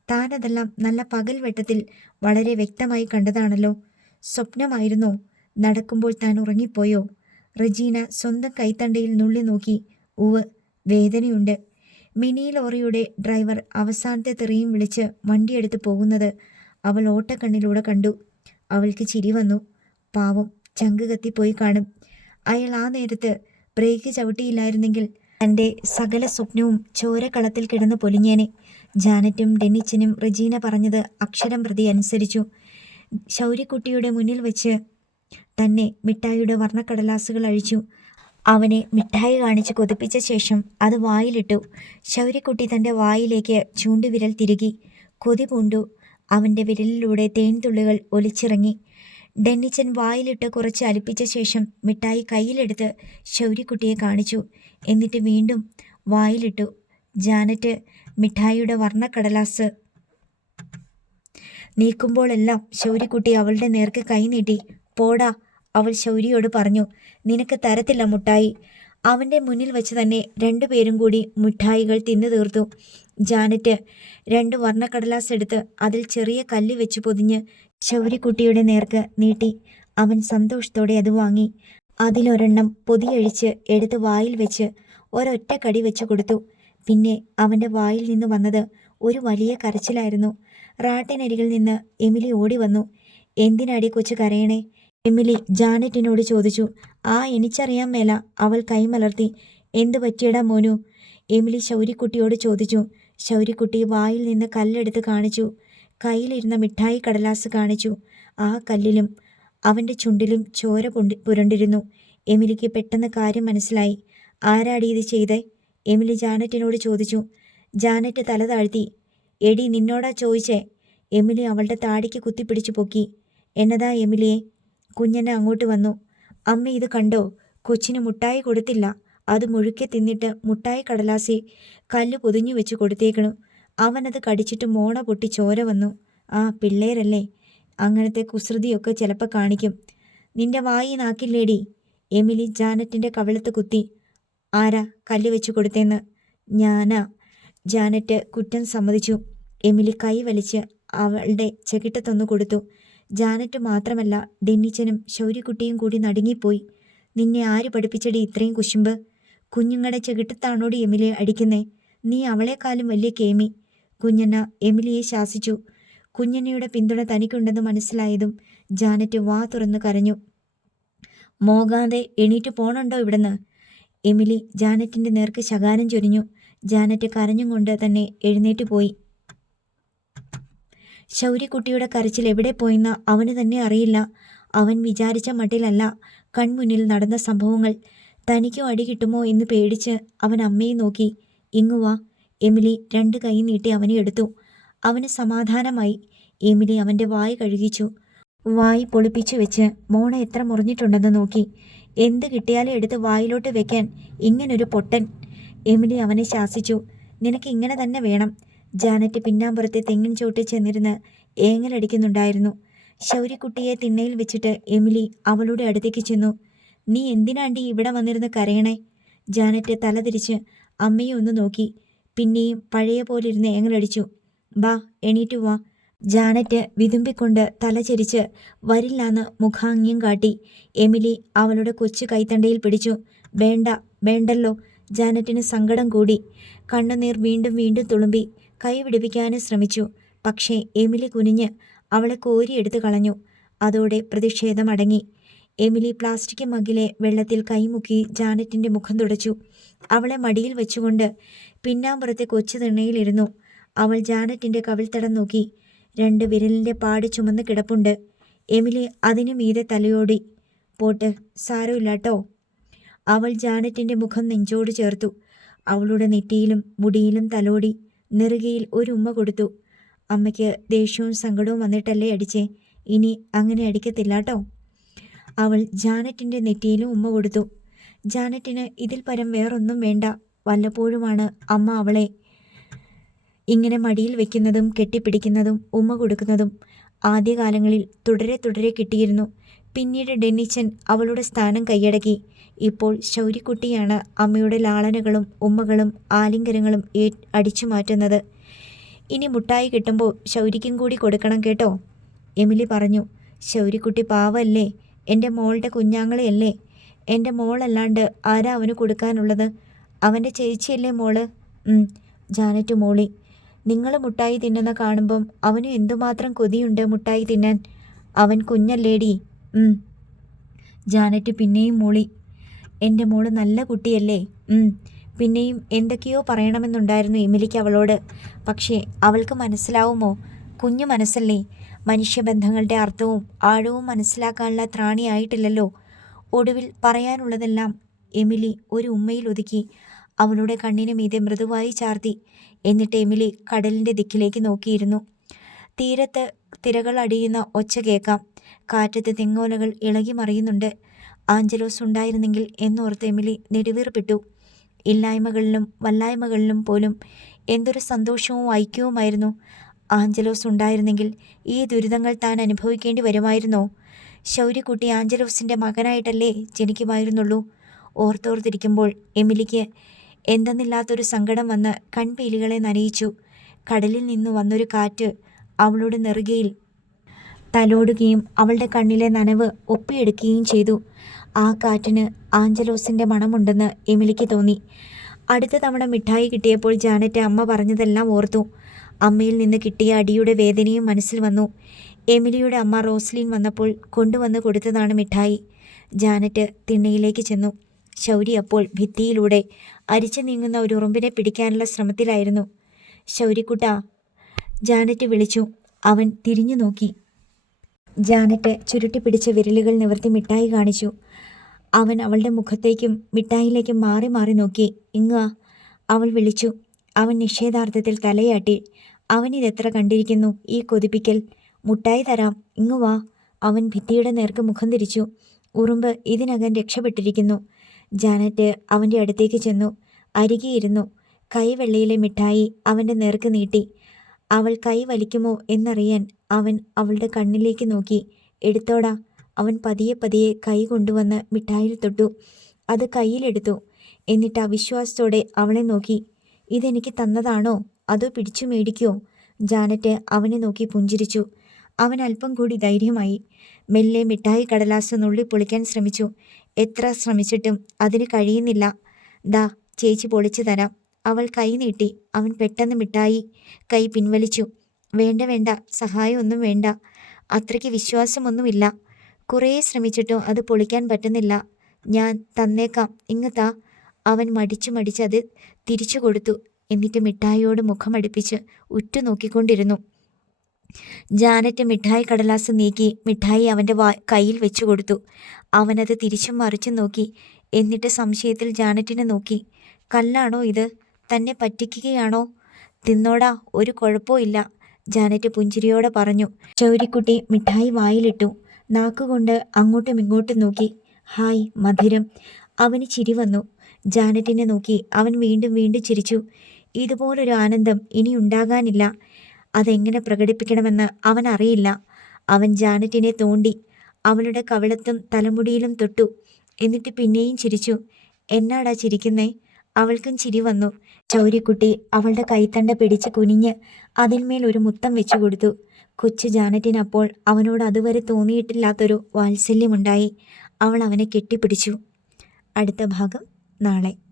താനതെല്ലാം നല്ല പകൽ വെട്ടത്തിൽ വളരെ വ്യക്തമായി കണ്ടതാണല്ലോ. സ്വപ്നമായിരുന്നോ? നടക്കുമ്പോൾ താൻ ഉറങ്ങിപ്പോയോ? റെജീന സ്വന്തം കൈത്തണ്ടയിൽ നുള്ളി നോക്കി. ഉവ്, വേദനയുണ്ട്. മിനി ലോറിയുടെ ഡ്രൈവർ അവസാനത്തെ തെറിയും വിളിച്ച് വണ്ടിയെടുത്ത് പോകുന്നത് അവൾ ഓട്ടക്കണ്ണിലൂടെ കണ്ടു. അവൾക്ക് ചിരി വന്നു. പാവം, ചങ്ക് കത്തിപ്പോയി കാണും. അയാൾ ആ നേരത്ത് ബ്രേക്ക് ചവിട്ടിയില്ലായിരുന്നെങ്കിൽ തൻ്റെ സകല സ്വപ്നവും ചോരക്കളത്തിൽ കിടന്ന് പൊലിഞ്ഞേനെ. ജാനറ്റും ഡെന്നിച്ചനും റെജീന പറഞ്ഞത് അക്ഷരം പ്രതി അനുസരിച്ചു. ശൗര്യക്കുട്ടിയുടെ മുന്നിൽ വെച്ച് തന്നെ മിഠായിയുടെ വർണ്ണക്കടലാസുകൾ അഴിച്ചു. അവനെ മിഠായി കാണിച്ച് കൊതിപ്പിച്ച ശേഷം അത് വായിലിട്ടു. ശൗര്യക്കുട്ടി തൻ്റെ വായിലേക്ക് ചൂണ്ടുവിരൽ തിരുകി. കൊതി പൂണ്ടു. അവൻ്റെ വിരലിലൂടെ തേൻതുള്ളികൾ ഒലിച്ചിറങ്ങി. ഡെന്നിച്ചൻ വായിലിട്ട് കുറച്ച് അലിപ്പിച്ച ശേഷം മിഠായി കയ്യിലെടുത്ത് ശൗര്യക്കുട്ടിയെ കാണിച്ചു. എന്നിട്ട് വീണ്ടും വായിലിട്ടു. ജാനറ്റ് മിഠായിയുടെ വർണ്ണക്കടലാസ് നീക്കുമ്പോഴെല്ലാം ശൗര്യക്കുട്ടി അവളുടെ നേർക്ക് കൈ നീട്ടി. പോടാ, അവൾ ശൗര്യയോട് പറഞ്ഞു. നിനക്ക് തരത്തില്ല മുട്ടായി. അവൻ്റെ മുന്നിൽ വെച്ച് തന്നെ രണ്ടുപേരും കൂടി മിഠായികൾ തിന്നു തീർത്തു. ജാനറ്റ് 2 വർണ്ണക്കടലാസ് എടുത്ത് അതിൽ ചെറിയ കല്ല് വെച്ച് പൊതിഞ്ഞ് ശൗര്യക്കുട്ടിയുടെ നേർക്ക് നീട്ടി. അവൻ സന്തോഷത്തോടെ അത് വാങ്ങി. അതിലൊരെണ്ണം പൊതിയഴിച്ച് എടുത്ത് വായിൽ വെച്ച് ഒരൊറ്റ കടി വെച്ച് കൊടുത്തു. പിന്നെ അവൻ്റെ വായിൽ നിന്ന് വന്നത് ഒരു വലിയ കരച്ചിലായിരുന്നു. റാട്ടിനരികിൽ നിന്ന് എമിലി ഓടി വന്നു. എന്തിനാടി കൊച്ചു കരയണേ? എമിലി ജാനറ്റിനോട് ചോദിച്ചു. എനിച്ചറിയാൻ മേല, അവൾ കൈമലർത്തി. എന്തു പറ്റിയടാ മോനു? എമിലി ശൗര്യക്കുട്ടിയോട് ചോദിച്ചു. ശൗര്യക്കുട്ടി വായിൽ നിന്ന് കല്ലെടുത്ത് കാണിച്ചു. കയ്യിലിരുന്ന മിഠായി കടലാസ് കാണിച്ചു. ആ കല്ലിലും അവൻ്റെ ചുണ്ടിലും ചോര പുരണ്ടിരുന്നു. എമിലിക്ക് പെട്ടെന്ന് കാര്യം മനസ്സിലായി. ആരാടി ഇത് ചെയ്തേ? എമിലി ജാനറ്റിനോട് ചോദിച്ചു. ജാനറ്റ് തല താഴ്ത്തി. എടി, നിന്നോടാ ചോദിച്ചേ. എമിലി അവളുടെ താടിക്ക് കുത്തിപ്പിടിച്ചു പൊക്കി. എന്നതാ എമിലിയെ? കുഞ്ഞന് അങ്ങോട്ട് വന്നു. അമ്മ ഇത് കണ്ടോ? കൊച്ചിന് മുട്ടായി കൊടുത്തില്ല. അത് മുഴുക്കെ തിന്നിട്ട് മുട്ടായി കടലാസി കല്ല് പൊതിഞ്ഞു വെച്ച് കൊടുത്തേക്കണു. അവനത് കടിച്ചിട്ട് മോണ പൊട്ടി ചോര വന്നു. പിള്ളേരല്ലേ, അങ്ങനത്തെ കുസൃതിയൊക്കെ ചിലപ്പോൾ കാണിക്കും. നിന്റെ വായി നാക്കില്ലേടി? എമിലി ജാനറ്റിൻ്റെ കവിളത്ത് കുത്തി. ആരാ കല്ല് വെച്ച് കൊടുത്തേന്ന്? ഞാനാ. ജാനറ്റ് കുറ്റം സമ്മതിച്ചു. എമിലി കൈ വലിച്ച് അവളുടെ ചെകിട്ടത്തൊന്നു കൊടുത്തു. ജാനറ്റ് മാത്രമല്ല, ഡെന്നിച്ചനും ശൗര്യക്കുട്ടിയും കൂടി നടുങ്ങിപ്പോയി. നിന്നെ ആര് പഠിപ്പിച്ചടി ഇത്രയും കുശുമ്പ്? കുഞ്ഞുങ്ങളുടെ ചെകിട്ടത്താണോടി എമിലിയെ അടിക്കുന്നേ? നീ അവളെക്കാളും വലിയ കേമി. കുഞ്ഞണ്ണ എമിലിയെ ശാസിച്ചു. കുഞ്ഞണ്ണയുടെ പിന്തുണ തനിക്കുണ്ടെന്ന് മനസ്സിലായതും ജാനറ്റ് വാ തുറന്ന് കരഞ്ഞു. മോകാതെ എണീറ്റ് പോണുണ്ടോ ഇവിടുന്ന്? എമിലി ജാനറ്റിന്റെ നേർക്ക് ശകാരം ചൊരിഞ്ഞു. ജാനറ്റ് കരഞ്ഞും കൊണ്ട് തന്നെ എഴുന്നേറ്റ് പോയി. ശൗര്യക്കുട്ടിയുടെ കരച്ചിൽ എവിടെ പോയെന്ന് അവന് തന്നെ അറിയില്ല. അവൻ വിചാരിച്ച മട്ടിലല്ല കൺമുന്നിൽ നടന്ന സംഭവങ്ങൾ. തനിക്കും അടി കിട്ടുമോ എന്ന് പേടിച്ച് അവൻ അമ്മയെ നോക്കി. ഇങ്ങുവാ. എമിലി 2 കൈ നീട്ടി അവനെ എടുത്തു. അവന് സമാധാനമായി. എമിലി അവൻ്റെ വായ് കഴുകിച്ചു. വായ് പൊളിപ്പിച്ചു വെച്ച് മോണ എത്ര മുറിഞ്ഞിട്ടുണ്ടെന്ന് നോക്കി. എന്ത് കിട്ടിയാലും എടുത്ത് വായിലോട്ട് വെക്കാൻ ഇങ്ങനൊരു പൊട്ടൻ. എമിലി അവനെ ശാസിച്ചു. നിനക്ക് ഇങ്ങനെ തന്നെ വേണം. ജാനറ്റ് പിന്നാമ്പുറത്തെ തെങ്ങിൻ ചോട്ടിൽ ചെന്നിരുന്ന് ഏങ്ങലടിക്കുന്നുണ്ടായിരുന്നു. ശൗര്യക്കുട്ടിയെ തിണ്ണയിൽ വെച്ചിട്ട് എമിലി അവളുടെ അടുത്തേക്ക് ചെന്നു. നീ എന്തിനാണ്ടി ഇവിടെ വന്നിരുന്ന് കരയണേ? ജാനറ്റ് തലതിരിച്ച് അമ്മയെ ഒന്ന് നോക്കി. പിന്നെയും പഴയ പോലെ ഇരുന്ന് ഏങ്ങലടിച്ചു. വാ, എണീറ്റു വാ. ജാനറ്റ് വിതുമ്പിക്കൊണ്ട് തലചരിച്ച് വരില്ലാന്ന് മുഖാംഗ്യം കാട്ടി. എമിലി അവളുടെ കൊച്ചു കൈത്തണ്ടയിൽ പിടിച്ചു. വേണ്ട, വേണ്ടല്ലോ. ജാനറ്റിന് സങ്കടം കൂടി. കണ്ണുനീർ വീണ്ടും വീണ്ടും തുളുമ്പി. കൈ വിടിപ്പിക്കാനും ശ്രമിച്ചു. പക്ഷേ എമിലി കുനിഞ്ഞ് അവളെ കോരിയെടുത്ത് കളഞ്ഞു. അതോടെ പ്രതിഷേധം അടങ്ങി. എമിലി പ്ലാസ്റ്റിക് മഗ്ഗിലെ വെള്ളത്തിൽ കൈമുക്കി ജാനറ്റിന്റെ മുഖം തുടച്ചു. അവളെ മടിയിൽ വെച്ചുകൊണ്ട് പിന്നാമ്പുറത്തെ കൊച്ചു തിണ്ണയിലിരുന്നു. അവൾ ജാനറ്റിന്റെ കവിൾത്തടം നോക്കി. 2 വിരലിന്റെ പാട് ചുമന്ന് കിടപ്പുണ്ട്. എമിലി അതിനു മീതെ തലയോടി. പോട്ട്, സാരമില്ലാട്ടോ. അവൾ ജാനറ്റിന്റെ മുഖം നെഞ്ചോട് ചേർത്തു. അവളുടെ നെറ്റിയിലും മുടിയിലും തലോടി. നെറുകയിൽ ഒരു ഉമ്മ കൊടുത്തു. അമ്മയ്ക്ക് ദേഷ്യവും സങ്കടവും വന്നിട്ടല്ലേ അടിച്ചേ? ഇനി അങ്ങനെ അടിക്കത്തില്ലാട്ടോ. അവൾ ജാനറ്റിന്റെ നെറ്റിയിലും ഉമ്മ കൊടുത്തു. ജാനറ്റിന് ഇതിൽ പരം വേറൊന്നും വേണ്ട. വല്ലപ്പോഴുമാണ് അമ്മ അവളെ ഇങ്ങനെ മടിയിൽ വെക്കുന്നതും കെട്ടിപ്പിടിക്കുന്നതും ഉമ്മ കൊടുക്കുന്നതും. ആദ്യകാലങ്ങളിൽ തുടരെ തുടരെ കിട്ടിയിരുന്നു. പിന്നീട് ഡെന്നിച്ചൻ അവളുടെ സ്ഥാനം കൈയടക്കി. ഇപ്പോൾ ശൗര്യക്കുട്ടിയാണ് അമ്മയുടെ ലാളനകളും ഉമ്മകളും ആലിംഗനങ്ങളും അടിച്ചു മാറ്റുന്നത്. ഇനി മുട്ടായി കിട്ടുമ്പോൾ ശൗര്യക്കും കൂടി കൊടുക്കണം കേട്ടോ, എമിലി പറഞ്ഞു. ശൗര്യക്കുട്ടി പാവല്ലേ, എൻ്റെ മോളുടെ കുഞ്ഞാങ്ങളെയല്ലേ. എൻ്റെ മോളല്ലാണ്ട് ആരാ അവന് കൊടുക്കാനുള്ളത്? അവൻ്റെ ചേച്ചിയല്ലേ മോള്. ജാനറ്റ് മോളി. നിങ്ങൾ മുട്ടായി തിന്നുന്ന കാണുമ്പം അവന് എന്തുമാത്രം കൊതിയുണ്ട് മുട്ടായി തിന്നാൻ. അവൻ കുഞ്ഞല്ലേടി. ജാനറ്റ് പിന്നെയും മൂളി. എൻ്റെ മോള് നല്ല കുട്ടിയല്ലേ. പിന്നെയും എന്തൊക്കെയോ പറയണമെന്നുണ്ടായിരുന്നു എമിലിക്ക് അവളോട്. പക്ഷേ അവൾക്ക് മനസ്സിലാവുമോ? കുഞ്ഞു മനസ്സല്ലേ. മനുഷ്യബന്ധങ്ങളുടെ അർത്ഥവും ആഴവും മനസ്സിലാക്കാനുള്ള ത്രാണിയായിട്ടില്ലല്ലോ. ഒടുവിൽ പറയാനുള്ളതെല്ലാം എമിലി ഒരു ഉമ്മയിൽ ഒതുക്കി. അവളുടെ കണ്ണിന് മീതെ മൃദുവായി ചാർത്തി. എന്നിട്ട് എമിലി കടലിൻ്റെ ദിക്കിലേക്ക് നോക്കിയിരുന്നു. തീരത്ത് തിരകൾ അടിയുന്ന ഒച്ച കേൾക്കാം. കാറ്റത്ത് തെങ്ങോലകൾ ഇളകി മറിയുന്നുണ്ട്. ആഞ്ചലോസ് ഉണ്ടായിരുന്നെങ്കിൽ എന്നോർത്ത് എമിലി നെടുവീർപ്പിട്ടു. ഇല്ലായ്മകളിലും വല്ലായ്മകളിലും പോലും എന്തൊരു സന്തോഷവും ഐക്യവുമായിരുന്നു. ആഞ്ചലോസ് ഉണ്ടായിരുന്നെങ്കിൽ ഈ ദുരിതങ്ങൾ താൻ അനുഭവിക്കേണ്ടി വരുമായിരുന്നോ? ശൗര്യക്കുട്ടി ആഞ്ചലോസിൻ്റെ മകനായിട്ടല്ലേ ജനിക്കുമായിരുന്നുള്ളൂ. ഓർത്തോർത്തിരിക്കുമ്പോൾ എമിലിക്ക് എന്തെന്നില്ലാത്തൊരു സങ്കടം വന്ന് കൺപീലികളെ നനയിച്ചു. കടലിൽ നിന്നു വന്നൊരു കാറ്റ് അവളുടെ നെറുകയിൽ തലോടുകയും അവളുടെ കണ്ണിലെ നനവ് ഒപ്പിയെടുക്കുകയും ചെയ്തു. ആ കാറ്റിന് ആഞ്ചലോസിൻ്റെ മണമുണ്ടെന്ന് എമിലിക്ക് തോന്നി. അടുത്ത തവണ മിഠായി കിട്ടിയപ്പോൾ ജാനറ്റ് അമ്മ പറഞ്ഞതെല്ലാം ഓർത്തു. അമ്മയിൽ നിന്ന് കിട്ടിയ അടിയുടെ വേദനയും മനസ്സിൽ വന്നു. എമിലിയുടെ അമ്മ റോസ്ലിൻ വന്നപ്പോൾ കൊണ്ടുവന്ന് കൊടുത്തതാണ് മിഠായി. ജാനറ്റ് തിണ്ണയിലേക്ക് ചെന്നു. ശൗരി അപ്പോൾ ഭിത്തിയിലൂടെ അരിച്ചു നീങ്ങുന്ന ഒരു ഉറുമ്പിനെ പിടിക്കാനുള്ള ശ്രമത്തിലായിരുന്നു. ശൗരിക്കുട്ടാ, ജാനറ്റ് വിളിച്ചു. അവൻ തിരിഞ്ഞു നോക്കി. ജാനറ്റ് ചുരുട്ടിപ്പിടിച്ച വിരലുകൾ നിവർത്തി മിഠായി കാണിച്ചു. അവൻ അവളുടെ മുഖത്തേക്കും മിഠായിലേക്കും മാറി മാറി നോക്കി. ഇങ്ങുവാ, അവൾ വിളിച്ചു. അവൻ നിഷേധാർത്ഥത്തിൽ തലയാട്ടി. അവനിതെത്ര കണ്ടിരിക്കുന്നു ഈ കൊതിപ്പിക്കൽ. മുട്ടായി തരാം, ഇങ്ങുവാ. അവൻ ഭിത്തിയുടെ നേർക്ക് മുഖം തിരിച്ചു. ഉറുമ്പ് ഇതിനകം രക്ഷപ്പെട്ടിരിക്കുന്നു. ജാനറ്റ് അവൻ്റെ അടുത്തേക്ക് ചെന്നു. അരികെയിരുന്നു. കൈവെള്ളയിലെ മിഠായി അവൻ്റെ നേർക്ക് നീട്ടി. അവൾ കൈ വലിക്കുമോ എന്നറിയാൻ അവൻ അവളുടെ കണ്ണിലേക്ക് നോക്കി. എടുത്തോടാ. അവൻ പതിയെ പതിയെ കൈ കൊണ്ടുവന്ന് മിഠായിൽ തൊട്ടു. അത് കയ്യിലെടുത്തു. എന്നിട്ട് അവിശ്വാസത്തോടെ അവളെ നോക്കി. ഇതെനിക്ക് തന്നതാണോ അതോ പിടിച്ചു മേടിക്കോ? ജാനറ്റ് അവനെ നോക്കി പുഞ്ചിരിച്ചു. അവൻ അല്പം കൂടി ധൈര്യമായി. മെല്ലെ മിഠായി കടലാസ് നുള്ളി പൊളിക്കാൻ ശ്രമിച്ചു. എത്ര ശ്രമിച്ചിട്ടും അതിന് കഴിയുന്നില്ല. ദാ ചേച്ചി പൊളിച്ചു തരാം. അവൾ കൈ നീട്ടി. അവൻ പെട്ടെന്ന് മിഠായി കൈ പിൻവലിച്ചു. വേണ്ട വേണ്ട, സഹായമൊന്നും വേണ്ട. അത്രയ്ക്ക് വിശ്വാസമൊന്നുമില്ല. കുറേ ശ്രമിച്ചിട്ടും അത് പൊളിക്കാൻ പറ്റുന്നില്ല. ഞാൻ തന്നേക്കാം, ഇങ്ങ് താ. അവൻ മടിച്ച് അത് തിരിച്ചു കൊടുത്തു. എന്നിട്ട് മിഠായിയോട് മുഖമടുപ്പിച്ച് ഉറ്റുനോക്കിക്കൊണ്ടിരുന്നു. ജാനറ്റ് മിഠായി കടലാസ് നീക്കി മിഠായി അവൻ്റെ കയ്യിൽ വെച്ചു കൊടുത്തു. അവനത് തിരിച്ചും മറിച്ചും നോക്കി. എന്നിട്ട് സംശയത്തിൽ ജാനറ്റിനെ നോക്കി. കല്ലാണോ ഇത്? തന്നെ പറ്റിക്കുകയാണോ? തിന്നോടാ, ഒരു കുഴപ്പമില്ല, ജാനറ്റ് പുഞ്ചിരിയോടെ പറഞ്ഞു. ചൗരിക്കുട്ടി മിഠായി വായിലിട്ടു. നാക്കുകൊണ്ട് അങ്ങോട്ടും ഇങ്ങോട്ടും നോക്കി. ഹായ്, മധുരം. അവന് ചിരി വന്നു. ജാനറ്റിനെ നോക്കി അവൻ വീണ്ടും വീണ്ടും ചിരിച്ചു. ഇതുപോലൊരു ആനന്ദം ഇനി ഉണ്ടാകാനില്ല. അതെങ്ങനെ പ്രകടിപ്പിക്കണമെന്ന് അവൻ അറിയില്ല. അവൻ ജാനറ്റിനെ തോണ്ടി അവളുടെ കവിളത്തും തലമുടിയിലും തൊട്ടു. എന്നിട്ട് പിന്നെയും ചിരിച്ചു. എന്നാടാ ചിരിക്കുന്നേ? അവൾക്കും ചിരി വന്നു. ചൗരിക്കുട്ടി അവളുടെ കൈത്തണ്ട പിടിച്ച് കുനിഞ്ഞ് അതിന്മേൽ ഒരു മുത്തം വെച്ചു കൊടുത്തു. കൊച്ചു ജാനറ്റിനപ്പോൾ അവനോട് അതുവരെ തോന്നിയിട്ടില്ലാത്തൊരു വാത്സല്യമുണ്ടായി. അവൾ അവനെ കെട്ടിപ്പിടിച്ചു. അടുത്ത ഭാഗം നാളെ.